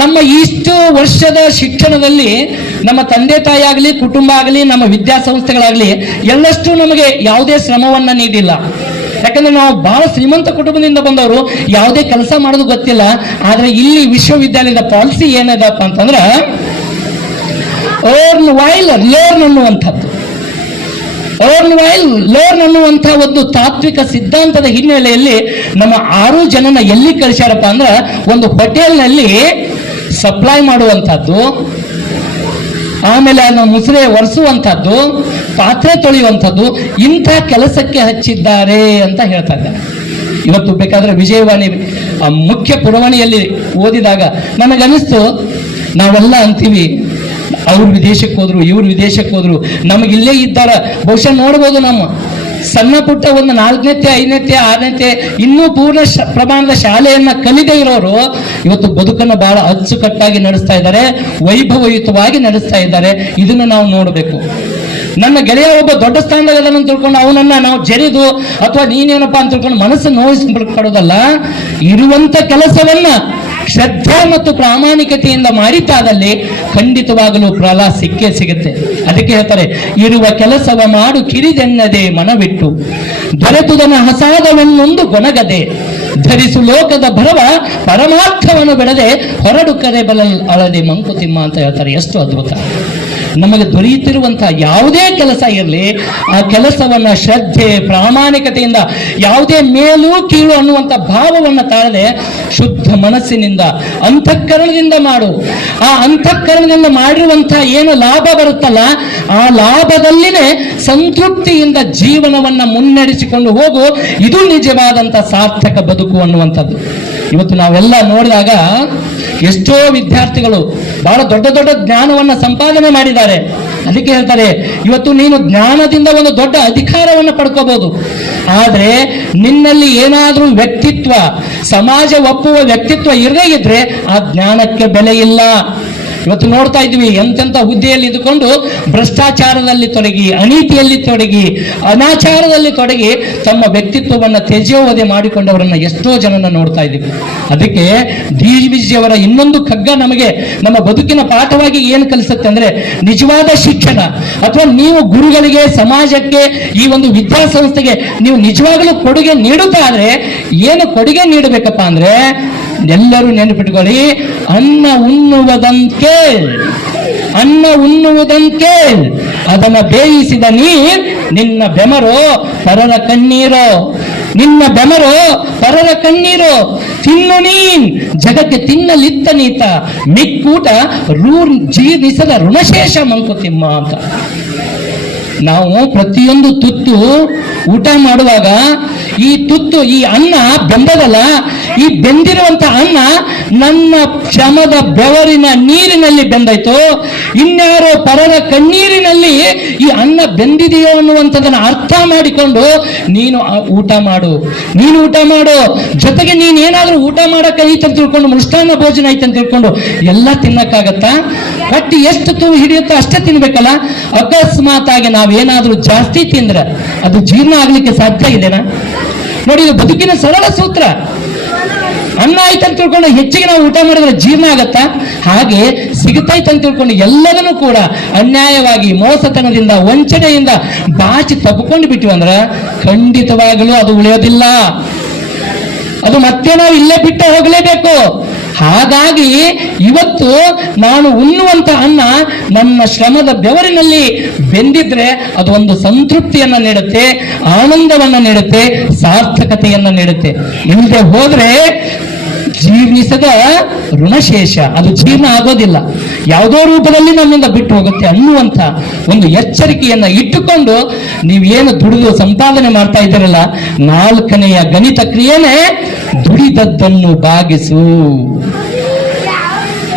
ನಮ್ಮ ಇಷ್ಟು ವರ್ಷದ ಶಿಕ್ಷಣದಲ್ಲಿ ನಮ್ಮ ತಂದೆ ತಾಯಿ ಆಗಲಿ, ಕುಟುಂಬ ಆಗಲಿ, ನಮ್ಮ ವಿದ್ಯಾಸಂಸ್ಥೆಗಳಾಗಲಿ ಎಲ್ಲಷ್ಟು ನಮಗೆ ಯಾವುದೇ ಶ್ರಮವನ್ನ ನೀಡಿಲ್ಲ. ಯಾಕಂದ್ರೆ ನಾವು ಬಹಳ ಶ್ರೀಮಂತ ಕುಟುಂಬದಿಂದ ಬಂದವರು, ಯಾವುದೇ ಕೆಲಸ ಮಾಡೋದು ಗೊತ್ತಿಲ್ಲ. ಆದ್ರೆ ಇಲ್ಲಿ ವಿಶ್ವವಿದ್ಯಾಲಯದ ಪಾಲಿಸಿ ಏನಿದೆಪ್ಪ ಅಂತಂದ್ರೆ ಅರ್ನ್ ವೈಲ್ ಲರ್ನ್ ಅನ್ನುವಂಥದ್ದು. ಅರ್ನ್ ವೈಲ್ ಲರ್ನ್ ಅನ್ನುವಂಥ ಒಂದು ತಾತ್ವಿಕ ಸಿದ್ಧಾಂತದ ಹಿನ್ನೆಲೆಯಲ್ಲಿ ನಮ್ಮ 6 ಜನನ ಎಲ್ಲಿ ಕಳಿಸ್ಯಾರಪ್ಪ ಅಂದ್ರೆ ಒಂದು ಹೋಟೆಲ್ನಲ್ಲಿ ಸಪ್ಲೈ ಮಾಡುವಂಥದ್ದು, ಆಮೇಲೆ ಅದನ್ನ ಮುಸುರೆ ಒರೆಸುವಂಥದ್ದು, ಪಾತ್ರೆ ತೊಳೆಯುವಂಥದ್ದು, ಇಂಥ ಕೆಲಸಕ್ಕೆ ಹಚ್ಚಿದ್ದಾರೆ ಅಂತ ಹೇಳ್ತಾ ಇದ್ದಾರೆ. ಇವತ್ತು ಬೇಕಾದ್ರೆ ವಿಜಯವಾಣಿ ಮುಖ್ಯ ಪುರವಣಿಯಲ್ಲಿ ಓದಿದಾಗ ನನಗನ್ನಿಸ್ತು, ನಾವೆಲ್ಲ ಅಂತೀವಿ ಅವ್ರು ವಿದೇಶಕ್ಕೆ ಹೋದ್ರು, ಇವ್ರು ವಿದೇಶಕ್ಕೆ ಹೋದ್ರು, ನಮಗಿಲ್ಲೇ ಇದ್ದಾರ. ಬಹುಶಃ ನೋಡ್ಬೋದು, ನಮ್ಮ ಸಣ್ಣ ಪುಟ್ಟ ಒಂದು 4ನೇತೆ 5ನೇತೆ 6ನೇತೆ ಇನ್ನೂ ಪೂರ್ಣ ಪ್ರಮಾಣದ ಶಾಲೆಯನ್ನ ಕಲಿದೇ ಇರೋರು ಇವತ್ತು ಬದುಕನ್ನು ಬಹಳ ಅಚ್ಚುಕಟ್ಟಾಗಿ ನಡೆಸ್ತಾ ಇದ್ದಾರೆ, ವೈಭವಯುತವಾಗಿ ನಡೆಸ್ತಾ ಇದ್ದಾರೆ. ಇದನ್ನು ನಾವು ನೋಡಬೇಕು. ನನ್ನ ಗೆಳೆಯ ಒಬ್ಬ ದೊಡ್ಡ ಸ್ಥಾನದಾಗ ತಿಳ್ಕೊಂಡು ಅವನನ್ನ ನಾವು ಜರಿದು ಅಥವಾ ನೀನೇನಪ್ಪಾ ಅಂತ ತಿಳ್ಕೊಂಡು ಮನಸ್ಸು ನೋಯಿಸ್ಬಿಡೋದಲ್ಲ. ಇರುವಂತ ಕೆಲಸವನ್ನ ಶ್ರದ್ಧೆ ಮತ್ತು ಪ್ರಾಮಾಣಿಕತೆಯಿಂದ ಮಾಡಿತಾದಲ್ಲಿ ಖಂಡಿತವಾಗಲೂ ಫಲ ಸಿಕ್ಕೇ ಸಿಗುತ್ತೆ. ಅದಕ್ಕೆ ಹೇಳ್ತಾರೆ, ಇರುವ ಕೆಲಸವ ಮಾಡು ಕಿರಿದೆನ್ನದೆ ಮನವಿಟ್ಟು, ದೊರೆತುದನ ಹಸಾದವೆನ್ನೊಂದು ಗೊಣಗದೆ, ಧರಿಸು ಲೋಕದ ಭರವ ಪರಮಾರ್ಥವನ್ನು ಬೆಳೆದೆ, ಹೊರಡು ಕರೆ ಬಲಲ್ ಅಳದೆ ಮಂಕುತಿಮ್ಮ ಅಂತ ಹೇಳ್ತಾರೆ. ಎಷ್ಟು ಅದ್ಭುತ! ನಮಗೆ ದೊರೆಯುತ್ತಿರುವಂತಹ ಯಾವುದೇ ಕೆಲಸ ಇರಲಿ, ಆ ಕೆಲಸವನ್ನ ಶ್ರದ್ಧೆ ಪ್ರಾಮಾಣಿಕತೆಯಿಂದ, ಯಾವುದೇ ಮೇಲು ಕೀಳು ಅನ್ನುವಂಥ ಭಾವವನ್ನು ತಾಳದೆ ಶುದ್ಧ ಮನಸ್ಸಿನಿಂದ ಅಂತಃಕರಣದಿಂದ ಮಾಡು. ಆ ಅಂತಃಕರಣದಿಂದ ಮಾಡಿರುವಂತಹ ಏನು ಲಾಭ ಬರುತ್ತಲ್ಲ, ಆ ಲಾಭದಲ್ಲಿನೇ ಸಂತೃಪ್ತಿಯಿಂದ ಜೀವನವನ್ನ ಮುನ್ನಡೆಸಿಕೊಂಡು ಹೋಗು. ಇದು ನಿಜವಾದಂಥ ಸಾರ್ಥಕ ಬದುಕು ಅನ್ನುವಂಥದ್ದು. ಇವತ್ತು ನಾವೆಲ್ಲ ನೋಡಿದಾಗ ಎಷ್ಟೋ ವಿದ್ಯಾರ್ಥಿಗಳು ಬಹಳ ದೊಡ್ಡ ದೊಡ್ಡ ಜ್ಞಾನವನ್ನ ಸಂಪಾದನೆ ಮಾಡಿದ್ದಾರೆ. ಅದಕ್ಕೆ ಹೇಳ್ತಾರೆ, ಇವತ್ತು ನೀನು ಜ್ಞಾನದಿಂದ ಒಂದು ದೊಡ್ಡ ಅಧಿಕಾರವನ್ನು ಪಡ್ಕೋಬಹುದು, ಆದರೆ ನಿನ್ನಲ್ಲಿ ಏನಾದರೂ ವ್ಯಕ್ತಿತ್ವ, ಸಮಾಜ ಒಪ್ಪುವ ವ್ಯಕ್ತಿತ್ವ ಇರದೇ ಇದ್ರೆ ಆ ಜ್ಞಾನಕ್ಕೆ ಬೆಲೆ ಇಲ್ಲ. ಇವತ್ತು ನೋಡ್ತಾ ಇದ್ವಿ, ಎಂತೆಂಥ ಹುದ್ದೆಯಲ್ಲಿ ಇದ್ದುಕೊಂಡು ಭ್ರಷ್ಟಾಚಾರದಲ್ಲಿ ತೊಡಗಿ, ಅನೀತಿಯಲ್ಲಿ ತೊಡಗಿ, ಅನಾಚಾರದಲ್ಲಿ ತೊಡಗಿ ತಮ್ಮ ವ್ಯಕ್ತಿತ್ವವನ್ನು ತ್ಯಜ್ಯೋವಧೆ ಮಾಡಿಕೊಂಡವರನ್ನ ಎಷ್ಟೋ ಜನನ ನೋಡ್ತಾ ಇದ್ದೀವಿ. ಅದಕ್ಕೆ DVಜಿಯವರ ಇನ್ನೊಂದು ಕಗ್ಗ ನಮಗೆ ನಮ್ಮ ಬದುಕಿನ ಪಾಠವಾಗಿ ಏನು ಕಲಿಸುತ್ತೆ ಅಂದ್ರೆ, ನಿಜವಾದ ಶಿಕ್ಷಣ ಅಥವಾ ನೀವು ಗುರುಗಳಿಗೆ, ಸಮಾಜಕ್ಕೆ, ಈ ಒಂದು ವಿದ್ಯಾಸಂಸ್ಥೆಗೆ ನೀವು ನಿಜವಾಗಲೂ ಕೊಡುಗೆ ನೀಡುತ್ತಾದ್ರೆ ಏನು ಕೊಡುಗೆ ನೀಡಬೇಕಪ್ಪ ಅಂದ್ರೆ, ಎಲ್ಲರೂ ನೆನಪಿಟ್ಕೊಳ್ಳಿ, ಅನ್ನ ಉಣ್ಣುವುದಂತೆ, ಅನ್ನ ಉಣ್ಣುವುದಂತೆ ಅದನ್ನ ಬೇಯಿಸಿದ ನೀರ್ ನಿನ್ನ ಬೆಮರೋ ಪರರ ಕಣ್ಣೀರೋ, ನಿನ್ನ ಬೆಮರೋ ಪರರ ಕಣ್ಣೀರೋ, ತಿನ್ನು ನೀನ್ ಜಗಕ್ಕೆ ತಿನ್ನಲಿತ್ತ ನೀತ, ಮಿಕ್ಕೂಟ ಜೀರ್ಣಿಸದ ಋಣಶೇಷ ಮಂಕುತಿಮ್ಮ ಅಂತ. ನಾವು ಪ್ರತಿಯೊಂದು ತುತ್ತು ಊಟ ಮಾಡುವಾಗ ಈ ತುತ್ತು, ಈ ಅನ್ನ ಬೆಂದದಲ್ಲ, ಈ ಬೆಂದಿರುವಂತ ಅನ್ನ ನನ್ನ ಶ್ರಮದ ಬೆವರಿನ ನೀರಿನಲ್ಲಿ ಬೆಂದಾಯ್ತು, ಇನ್ಯಾರೋ ಪರರ ಕಣ್ಣೀರಿನಲ್ಲಿ ಈ ಅನ್ನ ಬೆಂದಿದೆಯೋ ಅನ್ನುವಂಥದ್ದನ್ನು ಅರ್ಥ ಮಾಡಿಕೊಂಡು ನೀನು ಊಟ ಮಾಡು, ನೀನು ಊಟ ಮಾಡು. ಜೊತೆಗೆ ನೀನ್ ಏನಾದ್ರೂ ಊಟ ಮಾಡಕ್ಕೆ ಐತೆ ಅಂತ ತಿಳ್ಕೊಂಡು, ಮೃಷ್ಟಾನ್ನ ಭೋಜನ ಐತೆ ಅಂತ ತಿಳ್ಕೊಂಡು ಎಲ್ಲ ತಿನ್ನಕ್ಕಾಗತ್ತಾ? ಒಟ್ಟು ಎಷ್ಟು ತೂ ಹಿಡಿಯುತ್ತೋ ಅಷ್ಟೇ ತಿನ್ಬೇಕಲ್ಲ. ಅಕಸ್ಮಾತ್ ಆಗಿ ನಾವೇನಾದ್ರೂ ಜಾಸ್ತಿ ತಿಂದ್ರೆ ಅದು ಜೀರ್ಣ ಆಗ್ಲಿಕ್ಕೆ ಸಾಧ್ಯ ಇದೆನಾ? ನೋಡಿ, ಇದು ಬದುಕಿನ ಸರಳ ಸೂತ್ರ. ಅನ್ನ ಆಯ್ತಂತ ತಿಳ್ಕೊಂಡು ಹೆಚ್ಚಿಗೆ ನಾವು ಊಟ ಮಾಡಿದ್ರೆ ಜೀರ್ಣ ಆಗತ್ತಾ? ಹಾಗೆ ಸಿಗುತ್ತೈತಂತ ತಿಳ್ಕೊಂಡು ಎಲ್ಲದನ್ನು ಕೂಡ ಅನ್ಯಾಯವಾಗಿ, ಮೋಸತನದಿಂದ, ವಂಚನೆಯಿಂದ ಬಾಚಿ ತಪ್ಪಿಕೊಂಡು ಬಿಟ್ಟಿವಿ ಅಂದ್ರೆ ಖಂಡಿತವಾಗಲೂ ಅದು ಉಳಿಯೋದಿಲ್ಲ. ಅದು ಮತ್ತೆ ನಾವು ಇಲ್ಲೇ ಬಿಟ್ಟು ಹೋಗಲೇಬೇಕು. ಹಾಗಾಗಿ ಇವತ್ತು ನಾನು ಉಣ್ಣುವಂತ ಅನ್ನ ನನ್ನ ಶ್ರಮದ ಬೆವರಿನಲ್ಲಿ ಬೆಂದಿದ್ರೆ ಅದು ಒಂದು ಸಂತೃಪ್ತಿಯನ್ನ ನೀಡುತ್ತೆ, ಆನಂದವನ್ನ ನೀಡುತ್ತೆ, ಸಾರ್ಥಕತೆಯನ್ನ ನೀಡುತ್ತೆ. ಇಲ್ಲದೆ ಹೋದ್ರೆ ಜೀರ್ಣಿಸದ ಋಣಶೇಷ, ಅದು ಜೀರ್ಣ ಆಗೋದಿಲ್ಲ, ಯಾವುದೋ ರೂಪದಲ್ಲಿ ನಮ್ಮಿಂದ ಬಿಟ್ಟು ಹೋಗುತ್ತೆ ಅನ್ನುವಂಥ ಒಂದು ಎಚ್ಚರಿಕೆಯನ್ನ ಇಟ್ಟುಕೊಂಡು ನೀವೇನು ದುಡಿದು ಸಂಪಾದನೆ ಮಾಡ್ತಾ ಇದ್ದೀರಲ್ಲ, 4ನೆಯ ಗಣಿತ ಕ್ರಿಯೆನೇ ದುಡಿದದ್ದನ್ನು ಭಾಗಿಸು.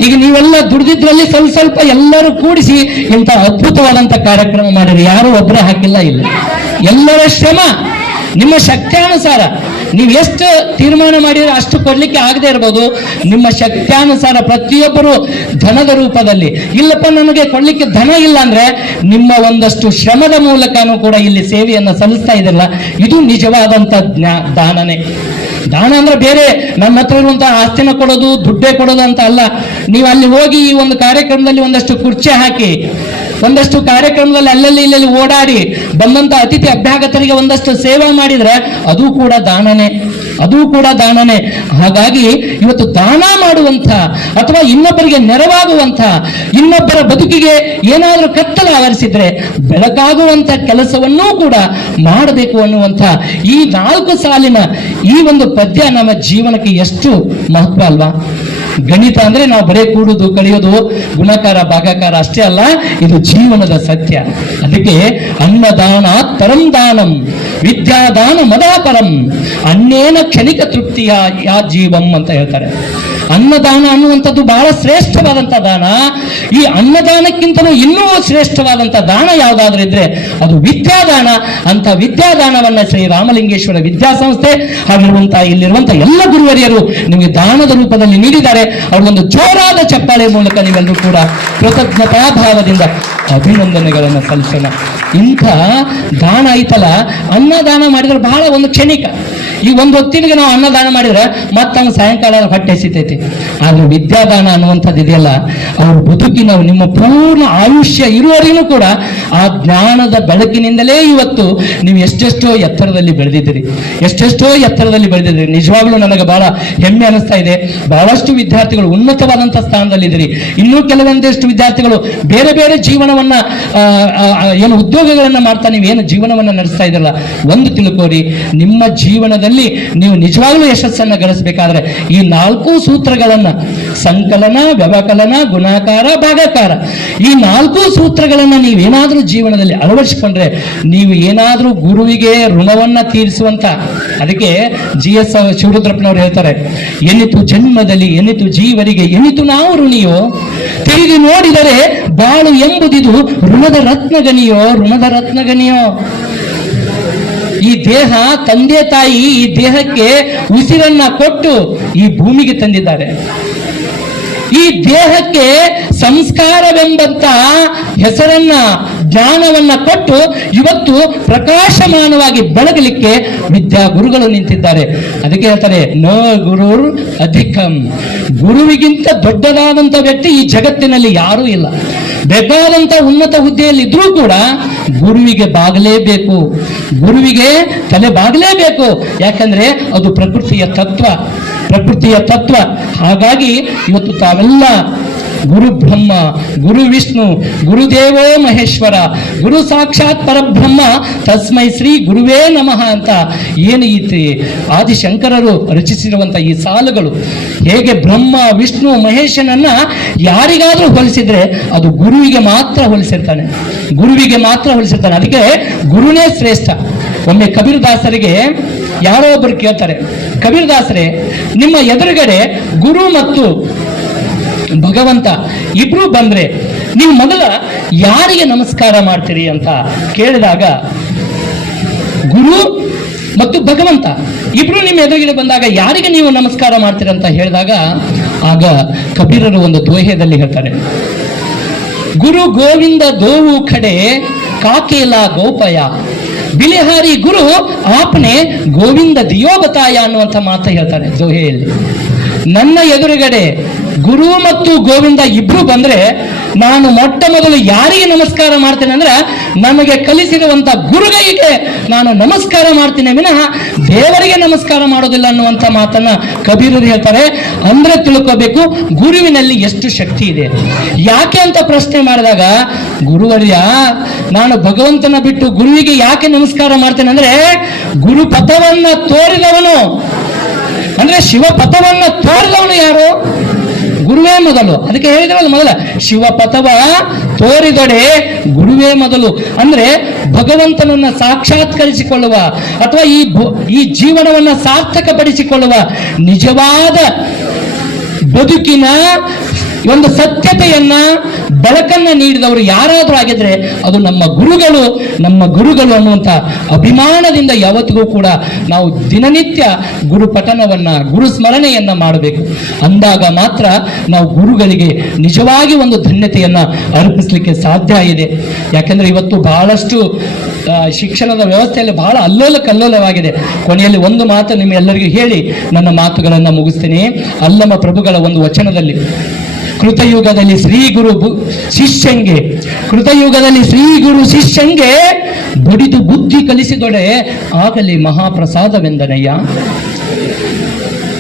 ಈಗ ನೀವೆಲ್ಲ ದುಡಿದಿದ್ರಲ್ಲಿ ಸ್ವಲ್ಪ ಸ್ವಲ್ಪ ಎಲ್ಲರೂ ಕೂಡಿಸಿ ಇಂಥ ಅದ್ಭುತವಾದಂಥ ಕಾರ್ಯಕ್ರಮ ಮಾಡಿರಿ. ಯಾರು ಒಬ್ಬರೇ ಹಾಕಿಲ್ಲ, ಇಲ್ಲ, ಎಲ್ಲರ ಶ್ರಮ ನಿಮ್ಮ ಶಕ್ತ್ಯಾನುಸಾರ. ನೀವು ಎಷ್ಟು ತೀರ್ಮಾನ ಮಾಡಿದ್ರೆ ಅಷ್ಟು ಕೊಡ್ಲಿಕ್ಕೆ ಆಗದೆ ಇರ್ಬೋದು. ನಿಮ್ಮ ಶಕ್ತ್ಯಾನುಸಾರ ಪ್ರತಿಯೊಬ್ಬರು ಧನದ ರೂಪದಲ್ಲಿ, ಇಲ್ಲಪ್ಪ ನನಗೆ ಕೊಡ್ಲಿಕ್ಕೆ ಧನ ಇಲ್ಲ ಅಂದ್ರೆ ನಿಮ್ಮ ಒಂದಷ್ಟು ಶ್ರಮದ ಮೂಲಕನೂ ಕೂಡ ಇಲ್ಲಿ ಸೇವೆಯನ್ನು ಸಲ್ಲಿಸ್ತಾ ಇದ್ರಲ್ಲ, ಇದು ನಿಜವಾದಂಥ ದಾನನೇ. ದಾನ ಅಂದ್ರೆ ಬೇರೆ ನನ್ನ ಹತ್ರ ಇರುವಂತಹ ಆಸ್ತಿನ ಕೊಡೋದು, ದುಡ್ಡೇ ಕೊಡೋದು ಅಂತ ಅಲ್ಲ. ನೀವು ಅಲ್ಲಿ ಹೋಗಿ ಈ ಒಂದು ಕಾರ್ಯಕ್ರಮದಲ್ಲಿ ಒಂದಷ್ಟು ಕುರ್ಚಿ ಹಾಕಿ, ಒಂದಷ್ಟು ಕಾರ್ಯಕ್ರಮದಲ್ಲಿ ಅಲ್ಲಲ್ಲಿ ಇಲ್ಲಲ್ಲಿ ಓಡಾಡಿ ಬಂದಂತ ಅತಿಥಿ ಅಭ್ಯಾಗತರಿಗೆ ಒಂದಷ್ಟು ಸೇವೆ ಮಾಡಿದ್ರೆ ಅದು ಕೂಡ ದಾನನೇ, ಅದು ಕೂಡ ದಾನನೇ. ಹಾಗಾಗಿ ಇವತ್ತು ದಾನ ಮಾಡುವಂಥ ಅಥವಾ ಇನ್ನೊಬ್ಬರಿಗೆ ನೆರವಾಗುವಂಥ, ಇನ್ನೊಬ್ಬರ ಬದುಕಿಗೆ ಏನಾದರೂ ಕತ್ತಲು ಆವರಿಸಿದ್ರೆ ಬೆಳಕಾಗುವಂಥ ಕೆಲಸವನ್ನೂ ಕೂಡ ಮಾಡಬೇಕು ಅನ್ನುವಂಥ ಈ 4 ಸಾಲಿನ ಈ ಒಂದು ಪದ್ಯ ನಮ್ಮ ಜೀವನಕ್ಕೆ ಎಷ್ಟು ಮಹತ್ವ ಅಲ್ವಾ? ಗಣಿತ ಅಂದ್ರೆ ನಾವು ಬರೇ ಕೂಡುದು, ಕಳೆಯೋದು, ಗುಣಕಾರ ಭಾಗಾಕಾರ ಅಷ್ಟೇ ಅಲ್ಲ, ಇದು ಜೀವನದ ಸತ್ಯ. ಅದಕ್ಕೆ ಅನ್ನದಾನ ತರಂ ದಾನಂ, ವಿದ್ಯಾದಾನ ಮದಾಪರಂ, ಅನ್ನೇನ ಕ್ಷಣಿಕ ತೃಪ್ತಿಯ ಯಾ ಜೀವಂ ಅಂತ ಹೇಳ್ತಾರೆ. ಅನ್ನದಾನ ಅನ್ನುವಂಥದ್ದು ಬಹಳ ಶ್ರೇಷ್ಠವಾದಂಥ ದಾನ. ಈ ಅನ್ನದಾನಕ್ಕಿಂತಲೂ ಇನ್ನೂ ಶ್ರೇಷ್ಠವಾದಂಥ ದಾನ ಯಾವುದಾದ್ರೂ ಇದ್ರೆ ಅದು ವಿದ್ಯಾದಾನ. ಅಂತ ವಿದ್ಯಾದಾನವನ್ನ ಶ್ರೀ ರಾಮಲಿಂಗೇಶ್ವರ ವಿದ್ಯಾಸಂಸ್ಥೆ ಹಾಗಿರುವಂತಹ ಇಲ್ಲಿರುವಂತಹ ಎಲ್ಲ ಗುರುವರಿಯರು ನಿಮಗೆ ದಾನದ ರೂಪದಲ್ಲಿ ನೀಡಿದ್ದಾರೆ. ಅವ್ರಿಗೊಂದು ಜೋರಾದ ಚಪ್ಪಾಳೆ ಮೂಲಕ ನೀವೆಲ್ಲರೂ ಕೂಡ ಕೃತಜ್ಞತಾಭಾವದಿಂದ ಅಭಿನಂದನೆಗಳನ್ನು ಸಲ್ಲಿಸೋಣ. ಇಂಥ ದಾನ ಐತಲ್ಲ, ಅನ್ನದಾನ ಮಾಡಿದ್ರೆ ಬಹಳ ಒಂದು ಕ್ಷಣಿಕ. ಈ ಒಂದು ಹೊತ್ತಿನಿಗೆ ನಾವು ಅನ್ನದಾನ ಮಾಡಿದ್ರೆ ಮತ್ತೆ ಸಾಯಂಕಾಲ ಹೊಟ್ಟೆ ಹಸಿತೈತಿ. ಆದ್ರೆ ವಿದ್ಯಾದಾನ ಅನ್ನುವಂಥದ್ದು ಇದೆಯಲ್ಲ, ಅವ್ರ ಬದುಕಿನ ನಿಮ್ಮ ಪೂರ್ಣ ಆಯುಷ್ಯ ಇರುವವರೆಗೂ ಕೂಡ ಆ ಜ್ಞಾನದ ಬೆಳಕಿನಿಂದಲೇ ಇವತ್ತು ನೀವು ಎಷ್ಟೆಷ್ಟೋ ಎತ್ತರದಲ್ಲಿ ಬೆಳೆದಿದ್ದೀರಿ, ಎಷ್ಟೆಷ್ಟೋ ಎತ್ತರದಲ್ಲಿ ಬೆಳೆದಿದ್ದೀರಿ. ನಿಜವಾಗ್ಲೂ ನನಗೆ ಬಹಳ ಹೆಮ್ಮೆ ಅನಿಸ್ತಾ ಇದೆ. ಬಹಳಷ್ಟು ವಿದ್ಯಾರ್ಥಿಗಳು ಉನ್ನತವಾದಂಥ ಸ್ಥಾನದಲ್ಲಿದ್ದೀರಿ. ಇನ್ನೂ ಕೆಲವೊಂದಿಷ್ಟು ವಿದ್ಯಾರ್ಥಿಗಳು ಬೇರೆ ಬೇರೆ ಜೀವನವನ್ನ ಏನು ಉದ್ಯೋಗಗಳನ್ನ ಮಾಡ್ತಾ ನೀವೇನು ಜೀವನವನ್ನ ನಡೆಸ್ತಾ ಇದ್ರಲ್ಲ, ಒಂದು ತಿಳ್ಕೋರಿ, ನಿಮ್ಮ ಜೀವನದಲ್ಲಿ ನೀವು ನಿಜವಾಗ್ಲೂ ಯಶಸ್ಸನ್ನ ಗಳಿಸಬೇಕಾದ್ರೆ ಈ 4 ಸೂತ್ರಗಳನ್ನ, ಸಂಕಲನ, ವ್ಯವಕಲನ, ಗುಣಾಕಾರ, ಭಾಗಾಕಾರ, ಈ 4 ಸೂತ್ರಗಳನ್ನ ನೀವೇನಾದ್ರೂ ಜೀವನದಲ್ಲಿ ಅಳವಡಿಸಿಕೊಂಡ್ರೆ ನೀವು ಏನಾದ್ರೂ ಗುರುವಿಗೆ ಋಣವನ್ನ ತೀರಿಸುವಂತ. ಅದಕ್ಕೆ GS ಶಿವರುದ್ರಪ್ಪನವರು ಹೇಳ್ತಾರೆ, ಎನ್ನಿತು ಜನ್ಮದಲ್ಲಿ ಎನ್ನಿತು ಜೀವರಿಗೆ ಎನ್ನಿತು ನಾವು ಋಣಿಯೋ, ತಿರುಗಿ ನೋಡಿದರೆ ಬಾಳು ಎಂಬುದಿದು ಋಣದ ರತ್ನಗನಿಯೋ, ಋಣದ ರತ್ನಗನಿಯೋ. ಈ ದೇಹ, ತಂದೆ ತಾಯಿ ಈ ದೇಹಕ್ಕೆ ಉಸಿರನ್ನ ಕೊಟ್ಟು ಈ ಭೂಮಿಗೆ ತಂದಿದ್ದಾರೆ. ಈ ದೇಹಕ್ಕೆ ಸಂಸ್ಕಾರವೆಂಬಂತ ಹೆಸರನ್ನ, ಜ್ಞಾನವನ್ನ ಕೊಟ್ಟು ಇವತ್ತು ಪ್ರಕಾಶಮಾನವಾಗಿ ಬೆಳಗಲಿಕ್ಕೆ ವಿದ್ಯಾ ಗುರುಗಳು ನಿಂತಿದ್ದಾರೆ. ಅದಕ್ಕೆ ಹೇಳ್ತಾರೆ, ನ ಗುರುರ್ ಅಧಿಕಂ, ಗುರುವಿಗಿಂತ ದೊಡ್ಡದಾದಂಥ ವ್ಯಕ್ತಿ ಈ ಜಗತ್ತಿನಲ್ಲಿ ಯಾರೂ ಇಲ್ಲ. ಬೇಕಾದಂಥ ಉನ್ನತ ಹುದ್ದೆಯಲ್ಲಿ ಇದ್ರೂ ಕೂಡ ಗುರುವಿಗೆ ಬಾಗಲೇಬೇಕು, ಗುರುವಿಗೆ ತಲೆ ಬಾಗಲೇಬೇಕು. ಯಾಕಂದ್ರೆ ಅದು ಪ್ರಕೃತಿಯ ತತ್ವ, ಪ್ರಕೃತಿಯ ತತ್ವ. ಹಾಗಾಗಿ ಇವತ್ತು ತಾವೆಲ್ಲ ಗುರು ಬ್ರಹ್ಮ, ಗುರು ವಿಷ್ಣು, ಗುರುದೇವೋ ಮಹೇಶ್ವರ, ಗುರು ಸಾಕ್ಷಾತ್ ಪರಬ್ರಹ್ಮ ತಸ್ಮೈ ಶ್ರೀ ಗುರುವೇ ನಮಃ ಅಂತ ಏನು ಈ ಆದಿಶಂಕರರು ರಚಿಸಿರುವಂಥ ಈ ಸಾಲುಗಳು, ಹೇಗೆ ಬ್ರಹ್ಮ ವಿಷ್ಣು ಮಹೇಶನನ್ನ ಯಾರಿಗಾದ್ರೂ ಹೋಲಿಸಿದ್ರೆ ಅದು ಗುರುವಿಗೆ ಮಾತ್ರ ಹೋಲಿಸಿರ್ತಾನೆ, ಗುರುವಿಗೆ ಮಾತ್ರ ಹೋಲಿಸಿರ್ತಾನೆ. ಅದಕ್ಕೆ ಗುರುನೇ ಶ್ರೇಷ್ಠ. ಒಮ್ಮೆ ಕಬೀರದಾಸರಿಗೆ ಯಾರೋ ಒಬ್ಬರು ಕೇಳ್ತಾರೆ, ಕಬೀರದಾಸರೇ, ನಿಮ್ಮ ಎದುರುಗಡೆ ಗುರು ಮತ್ತು ಭಗವಂತ ಇಬ್ರು ಬಂದ್ರೆ ನೀವು ಮೊದಲ ಯಾರಿಗೆ ನಮಸ್ಕಾರ ಮಾಡ್ತೀರಿ ಅಂತ ಕೇಳಿದಾಗ, ಗುರು ಮತ್ತು ಭಗವಂತ ಇಬ್ರು ನಿಮ್ಮ ಎದುರುಗಡೆ ಬಂದಾಗ ಯಾರಿಗೆ ನೀವು ನಮಸ್ಕಾರ ಮಾಡ್ತೀರಿ ಅಂತ ಹೇಳಿದಾಗ, ಆಗ ಕಬೀರರು ಒಂದು ದೋಹೆಯಲ್ಲಿ ಹೇಳ್ತಾರೆ, ಗುರು ಗೋವಿಂದ ಗೋವು ಕಡೆ ಕಾಕೇಲ ಗೋಪಯ, ಬಿಳಿಹಾರಿ ಗುರು ಆಪ್ನೆ ಗೋವಿಂದ ದಿಯೋಬತಾಯ ಅನ್ನುವಂಥ ಮಾತು ಹೇಳ್ತಾರೆ ದೋಹೆಯಲ್ಲಿ. ನನ್ನ ಎದುರುಗಡೆ ಗುರು ಮತ್ತು ಗೋವಿಂದ ಇಬ್ರು ಬಂದ್ರೆ ನಾನು ಮೊಟ್ಟ ಮೊದಲು ಯಾರಿಗೆ ನಮಸ್ಕಾರ ಮಾಡ್ತೇನೆ ಅಂದ್ರೆ ನಮಗೆ ಕಲಿಸಿರುವಂತ ಗುರುಗಳಿಗೆ ನಾನು ನಮಸ್ಕಾರ ಮಾಡ್ತೀನಿ ವಿನಃ ದೇವರಿಗೆ ನಮಸ್ಕಾರ ಮಾಡೋದಿಲ್ಲ ಅನ್ನುವಂಥ ಮಾತನ್ನ ಕಬೀರರು ಹೇಳ್ತಾರೆ. ಅಂದ್ರೆ ತಿಳ್ಕೋಬೇಕು ಗುರುವಿನಲ್ಲಿ ಎಷ್ಟು ಶಕ್ತಿ ಇದೆ. ಯಾಕೆ ಅಂತ ಪ್ರಶ್ನೆ ಮಾಡಿದಾಗ, ಗುರುವರ್ಯ, ನಾನು ಭಗವಂತನ ಬಿಟ್ಟು ಗುರುವಿಗೆ ಯಾಕೆ ನಮಸ್ಕಾರ ಮಾಡ್ತೇನೆ ಅಂದ್ರೆ, ಗುರು ಪಥವನ್ನ ತೋರಿದವನು ಅಂದ್ರೆ ಶಿವಪಥವನ್ನ ತೋರಿದವನು ಯಾರು? ಗುರುವೇ ಮೊದಲು. ಅದಕ್ಕೆ ಹೇಳಿದ್ರಲ್ಲ ಮೊದಲ, ಶಿವಪಥವ ತೋರಿದೊಡೆ ಗುರುವೇ ಮೊದಲು. ಅಂದ್ರೆ ಭಗವಂತನನ್ನ ಸಾಕ್ಷಾತ್ಕರಿಸಿಕೊಳ್ಳುವ ಅಥವಾ ಈ ಜೀವನವನ್ನ ಸಾರ್ಥಕಪಡಿಸಿಕೊಳ್ಳುವ ನಿಜವಾದ ಬದುಕಿನ ಒಂದು ಸತ್ಯತೆಯನ್ನ ಬೆಳಕನ್ನ ನೀಡಿದವರು ಯಾರಾದ್ರೂ ಆಗಿದ್ರೆ ಅದು ನಮ್ಮ ಗುರುಗಳು, ನಮ್ಮ ಗುರುಗಳು ಅನ್ನುವಂಥ ಅಭಿಮಾನದಿಂದ ಯಾವತ್ತಿಗೂ ಕೂಡ ನಾವು ದಿನನಿತ್ಯ ಗುರು ಪಠನವನ್ನ, ಗುರು ಸ್ಮರಣೆಯನ್ನ ಮಾಡಬೇಕು. ಅಂದಾಗ ಮಾತ್ರ ನಾವು ಗುರುಗಳಿಗೆ ನಿಜವಾಗಿ ಒಂದು ಧನ್ಯತೆಯನ್ನ ಅರ್ಪಿಸಲಿಕ್ಕೆ ಸಾಧ್ಯ ಇದೆ. ಯಾಕಂದ್ರೆ ಇವತ್ತು ಬಹಳಷ್ಟು ಶಿಕ್ಷಣದ ವ್ಯವಸ್ಥೆಯಲ್ಲಿ ಬಹಳ ಅಲ್ಲೋಲ ಕಲ್ಲೋಲವಾಗಿದೆ. ಕೊನೆಯಲ್ಲಿ ಒಂದು ಮಾತು ನಿಮ್ಮೆಲ್ಲರಿಗೂ ಹೇಳಿ ನನ್ನ ಮಾತುಗಳನ್ನು ಮುಗಿಸ್ತೀನಿ. ಅಲ್ಲಮ ಪ್ರಭುಗಳ ಒಂದು ವಚನದಲ್ಲಿ, ಕೃತಯುಗದಲ್ಲಿ ಶ್ರೀ ಗುರು ಶಿಷ್ಯಂಗೆ, ಕೃತಯುಗದಲ್ಲಿ ಶ್ರೀ ಗುರು ಶಿಷ್ಯಂಗೆ ಬಡಿದು ಬುದ್ಧಿ ಕಲಿಸಿದೊಡೆ ಆಗಲಿ ಮಹಾಪ್ರಸಾದವೆಂದನಯ್ಯ.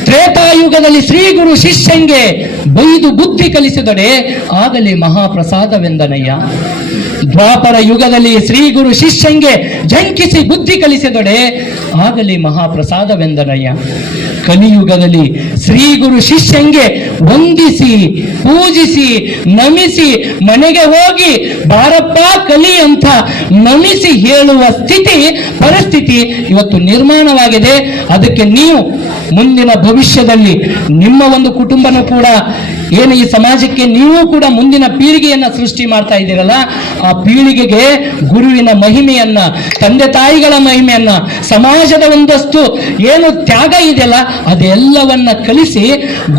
ತ್ರೇತಾಯುಗದಲ್ಲಿ ಶ್ರೀ ಗುರು ಶಿಷ್ಯಂಗೆ ಬೈದು ಬುದ್ಧಿ ಕಲಿಸಿದೊಡೆ ಆಗಲಿ ಮಹಾಪ್ರಸಾದವೆಂದನಯ್ಯ. ದ್ವಾಪರ ಯುಗದಲ್ಲಿ ಶ್ರೀ ಗುರು ಶಿಷ್ಯಂಗೆ ಜಂಕಿಸಿ ಬುದ್ಧಿ ಕಲಿಸಿದೊಡೆ ಆಗಲಿ ಮಹಾಪ್ರಸಾದವೆಂದನಯ್ಯ. ಕಲಿಯುಗದಲ್ಲಿ ಶ್ರೀ ಗುರು ಶಿಷ್ಯಂಗೆ ವಂದಿಸಿ ಪೂಜಿಸಿ ನಮಿಸಿ ಮನೆಗೆ ಹೋಗಿ ಬಾರಪ್ಪ ಕಲಿ ಅಂತ ನಮಿಸಿ ಹೇಳುವ ಪರಿಸ್ಥಿತಿ ಇವತ್ತು ನಿರ್ಮಾಣವಾಗಿದೆ. ಅದಕ್ಕೆ ನೀವು ಮುಂದಿನ ಭವಿಷ್ಯದಲ್ಲಿ ನಿಮ್ಮ ಒಂದು ಕುಟುಂಬನೂ ಕೂಡ ಏನು ಈ ಸಮಾಜಕ್ಕೆ ನೀವು ಕೂಡ ಮುಂದಿನ ಪೀಳಿಗೆಯನ್ನ ಸೃಷ್ಟಿ ಮಾಡ್ತಾ ಇದ್ದೀರಲ್ಲ, ಆ ಪೀಳಿಗೆಗೆ ಗುರುವಿನ ಮಹಿಮೆಯನ್ನ, ತಂದೆ ತಾಯಿಗಳ ಮಹಿಮೆಯನ್ನ, ಸಮಾಜದ ಒಂದಷ್ಟು ಏನು ತ್ಯಾಗ ಇದೆಯಲ್ಲ ಅದೆಲ್ಲವನ್ನ ಕಲಿಸಿ,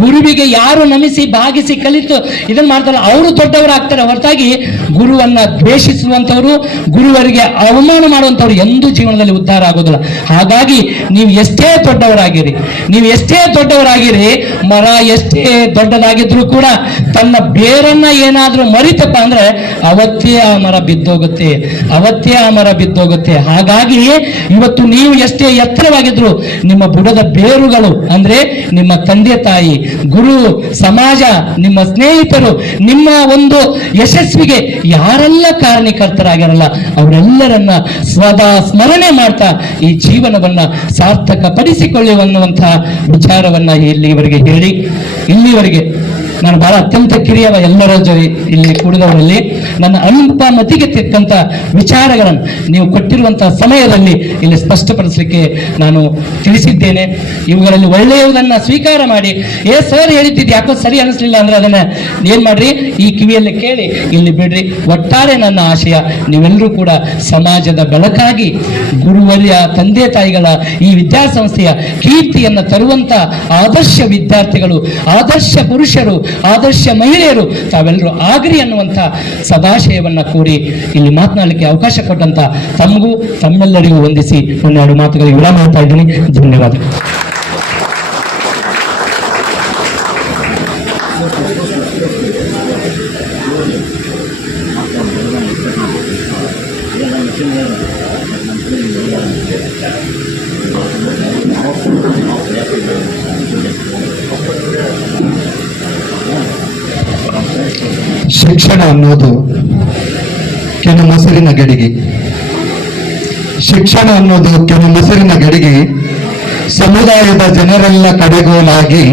ಗುರುವಿಗೆ ಯಾರು ನಮಿಸಿ ಭಾಗಿಸಿ ಕಲಿತು ಇದನ್ನ ಮಾಡ್ತಾರಲ್ಲ ಅವರು ದೊಡ್ಡವರಾಗ್ತಾರೆ ಹೊರತಾಗಿ ಗುರುವನ್ನ ದ್ವೇಷಿಸುವಂಥವ್ರು, ಗುರುವರಿಗೆ ಅವಮಾನ ಮಾಡುವಂಥವ್ರು ಎಂದೂ ಜೀವನದಲ್ಲಿ ಉದ್ಧಾರ ಆಗೋದಿಲ್ಲ. ಹಾಗಾಗಿ ನೀವು ಎಷ್ಟೇ ದೊಡ್ಡವರಾಗಿರಿ, ಮರ ಎಷ್ಟೇ ದೊಡ್ಡದಾಗಿದ್ರು ಕೂಡ ತನ್ನ ಬೇರನ್ನ ಏನಾದ್ರೂ ಮರಿತಪ್ಪ ಅಂದ್ರೆ ಅವತ್ತೇ ಆ ಮರ ಬಿದ್ದೋಗುತ್ತೆ. ಹಾಗಾಗಿ ಇವತ್ತು ನೀವು ಎಷ್ಟೇ ಎತ್ತರವಾಗಿದ್ರು ನಿಮ್ಮ ಬುಡದ ಬೇರುಗಳು ಅಂದ್ರೆ ನಿಮ್ಮ ತಂದೆ ತಾಯಿ, ಗುರು, ಸಮಾಜ, ನಿಮ್ಮ ಸ್ನೇಹಿತರು, ನಿಮ್ಮ ಒಂದು ಯಶಸ್ವಿಗೆ ಯಾರೆಲ್ಲ ಕಾರಣಕರ್ತರಾಗಿರಲ್ಲ ಅವರೆಲ್ಲರನ್ನ ಸದಾ ಸ್ಮರಣೆ ಮಾಡ್ತಾ ಈ ಜೀವನವನ್ನ ಸಾರ್ಥಕ ಪಡಿಸಿಕೊಳ್ಳುವಂತಹ ವಿಚಾರವನ್ನ ಇಲ್ಲಿವರೆಗೆ ಹೇಳಿ, ಇಲ್ಲಿವರೆಗೆ ನಾನು ಬಹಳ ಅತ್ಯಂತ ಕಿರಿಯವ ಎಲ್ಲರ ಜೊತೆ ಇಲ್ಲಿ ಕೂಡಿದವರಲ್ಲಿ ನನ್ನ ಅನುಪಮತಿಗೆ ತಿಕ್ಕಂತ ವಿಚಾರಗಳನ್ನು ನೀವು ಕೊಟ್ಟಿರುವಂತಹ ಸಮಯದಲ್ಲಿ ಇಲ್ಲಿ ಸ್ಪಷ್ಟಪಡಿಸಲಿಕ್ಕೆ ನಾನು ತಿಳಿಸಿದ್ದೇನೆ. ಇವುಗಳಲ್ಲಿ ಒಳ್ಳೆಯದನ್ನ ಸ್ವೀಕಾರ ಮಾಡಿ, ಸರ್ ಹೇಳಿದ್ದು ಯಾಕೋ ಸರಿ ಅನಿಸ್ಲಿಲ್ಲ ಅಂದ್ರೆ ಅದನ್ನ ಏನ್ ಮಾಡ್ರಿ, ಈ ಕಿವಿಯಲ್ಲಿ ಕೇಳಿ ಇಲ್ಲಿ ಬಿಡ್ರಿ. ಒಟ್ಟಾರೆ ನನ್ನ ಆಶಯ ನೀವೆಲ್ಲರೂ ಕೂಡ ಸಮಾಜದ ಬೆಳಕಾಗಿ ಗುರುವರ್ಯ ತಂದೆ ತಾಯಿಗಳ ಈ ವಿದ್ಯಾಸಂಸ್ಥೆಯ ಕೀರ್ತಿಯನ್ನ ತರುವಂತ ಆದರ್ಶ ವಿದ್ಯಾರ್ಥಿಗಳು, ಆದರ್ಶ ಪುರುಷರು, ಆದರ್ಶ ಮಹಿಳೆಯರು ತಾವೆಲ್ಲರೂ ಆಗ್ರಿ ಅನ್ನುವಂಥ ಸದಾಶಯವನ್ನ ಕೋರಿ ಇಲ್ಲಿ ಮಾತನಾಡಲಿಕ್ಕೆ ಅವಕಾಶ ಕೊಟ್ಟಂತ ತಮಗೂ ತಮ್ಮೆಲ್ಲರಿಗೂ ವಂದಿಸಿ ಒಂದೆರಡು ಮಾತುಗಳಿಗೆ ವಿರಾಮ ಮಾಡ್ತಾ ಇದ್ದೀನಿ. ಧನ್ಯವಾದ. ಶಿಕ್ಷಣ ಅನ್ನೋದು ಕೆನೆ ಮೊಸರಿನ ಗಡಿಗೆ. ಶಿಕ್ಷಣ ಅನ್ನೋದು ಕೆನೆ ಮೊಸರಿನ ಗಡಿಗೆ. ಸಮುದಾಯದ ಜನರೆಲ್ಲ ಕಡೆಗೋಲಾಗಿ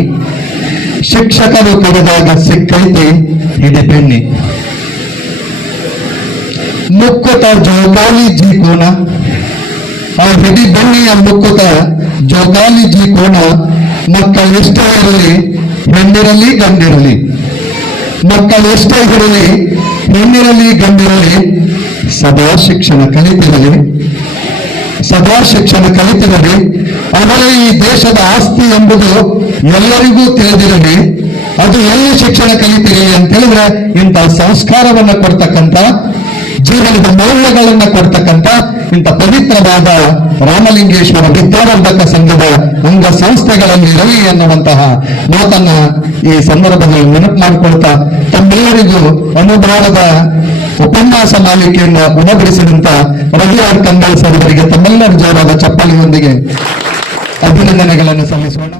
ಶಿಕ್ಷಕರು ಕರೆದಾಗ ಸಿಕ್ಕೈತೆ ಇದೆ ಬೆನ್ನಿ. ಮುಕ್ಕುತ ಜೋಕಾಲಿ ಜೀಕೋಣ, ಆ ಹಿಡಿ ಬೆನ್ನಿಯ ಮುಕ್ಕುತ ಜೋಕಾಲಿ ಜೀಕೋಣ. ಮಕ್ಕಳು ಎಷ್ಟೇ ಇರಲಿ, ಹೆಣ್ಣಿರಲಿ ಗಂಡಿರಲಿ, ಮಕ್ಕಳು ಎಷ್ಟೇ ಇರಲಿ, ಹೆಣ್ಣಿರಲಿ ಗಂಡಿರಲಿ, ಸದಾ ಶಿಕ್ಷಣ ಕಲಿತಿರಲಿ. ಆದರೆ ಈ ದೇಶದ ಆಸ್ತಿ ಎಂಬುದು ಎಲ್ಲರಿಗೂ ತಿಳಿದಿರಲಿ. ಅದು ಎಲ್ಲಿ ಶಿಕ್ಷಣ ಕಲಿತೀರಿ ಅಂತ ಹೇಳಿದ್ರೆ ಇಂಥ ಸಂಸ್ಕಾರವನ್ನ ಕೊಡ್ತಕ್ಕಂಥ, ಜೀವನದ ಮೌಲ್ಯಗಳನ್ನ ಕೊಡ್ತಕ್ಕಂಥ ಇಂಥ ಪವಿತ್ರವಾದ ರಾಮಲಿಂಗೇಶ್ವರ ವಿದ್ಯಾವರ್ಧಕ ಸಂಘದ ಅಂಗ ಸಂಸ್ಥೆಗಳಲ್ಲಿ ಇರಲಿ ಎನ್ನುವಂತಹ ಮಾತನ್ನ ಈ ಸಂದರ್ಭದಲ್ಲಿ ನೆನಪು ಮಾಡಿಕೊಳ್ತಾ, ತಮ್ಮೆಲ್ಲರಿಗೂ ಅನುಭವದ ಉಪನ್ಯಾಸ ಮಾಲಿಕೆಯನ್ನು ಉಣಬಡಿಸಿದಂತ ರವಿಆರ್ ಕಂಬಾಲ್ ಸರ್ ಅವರಿಗೆ ತಮ್ಮೆಲ್ಲರ ಜೋರಾದ ಚಪ್ಪಾಳಿಯೊಂದಿಗೆ ಅಭಿನಂದನೆಗಳನ್ನು ಸಲ್ಲಿಸೋಣ.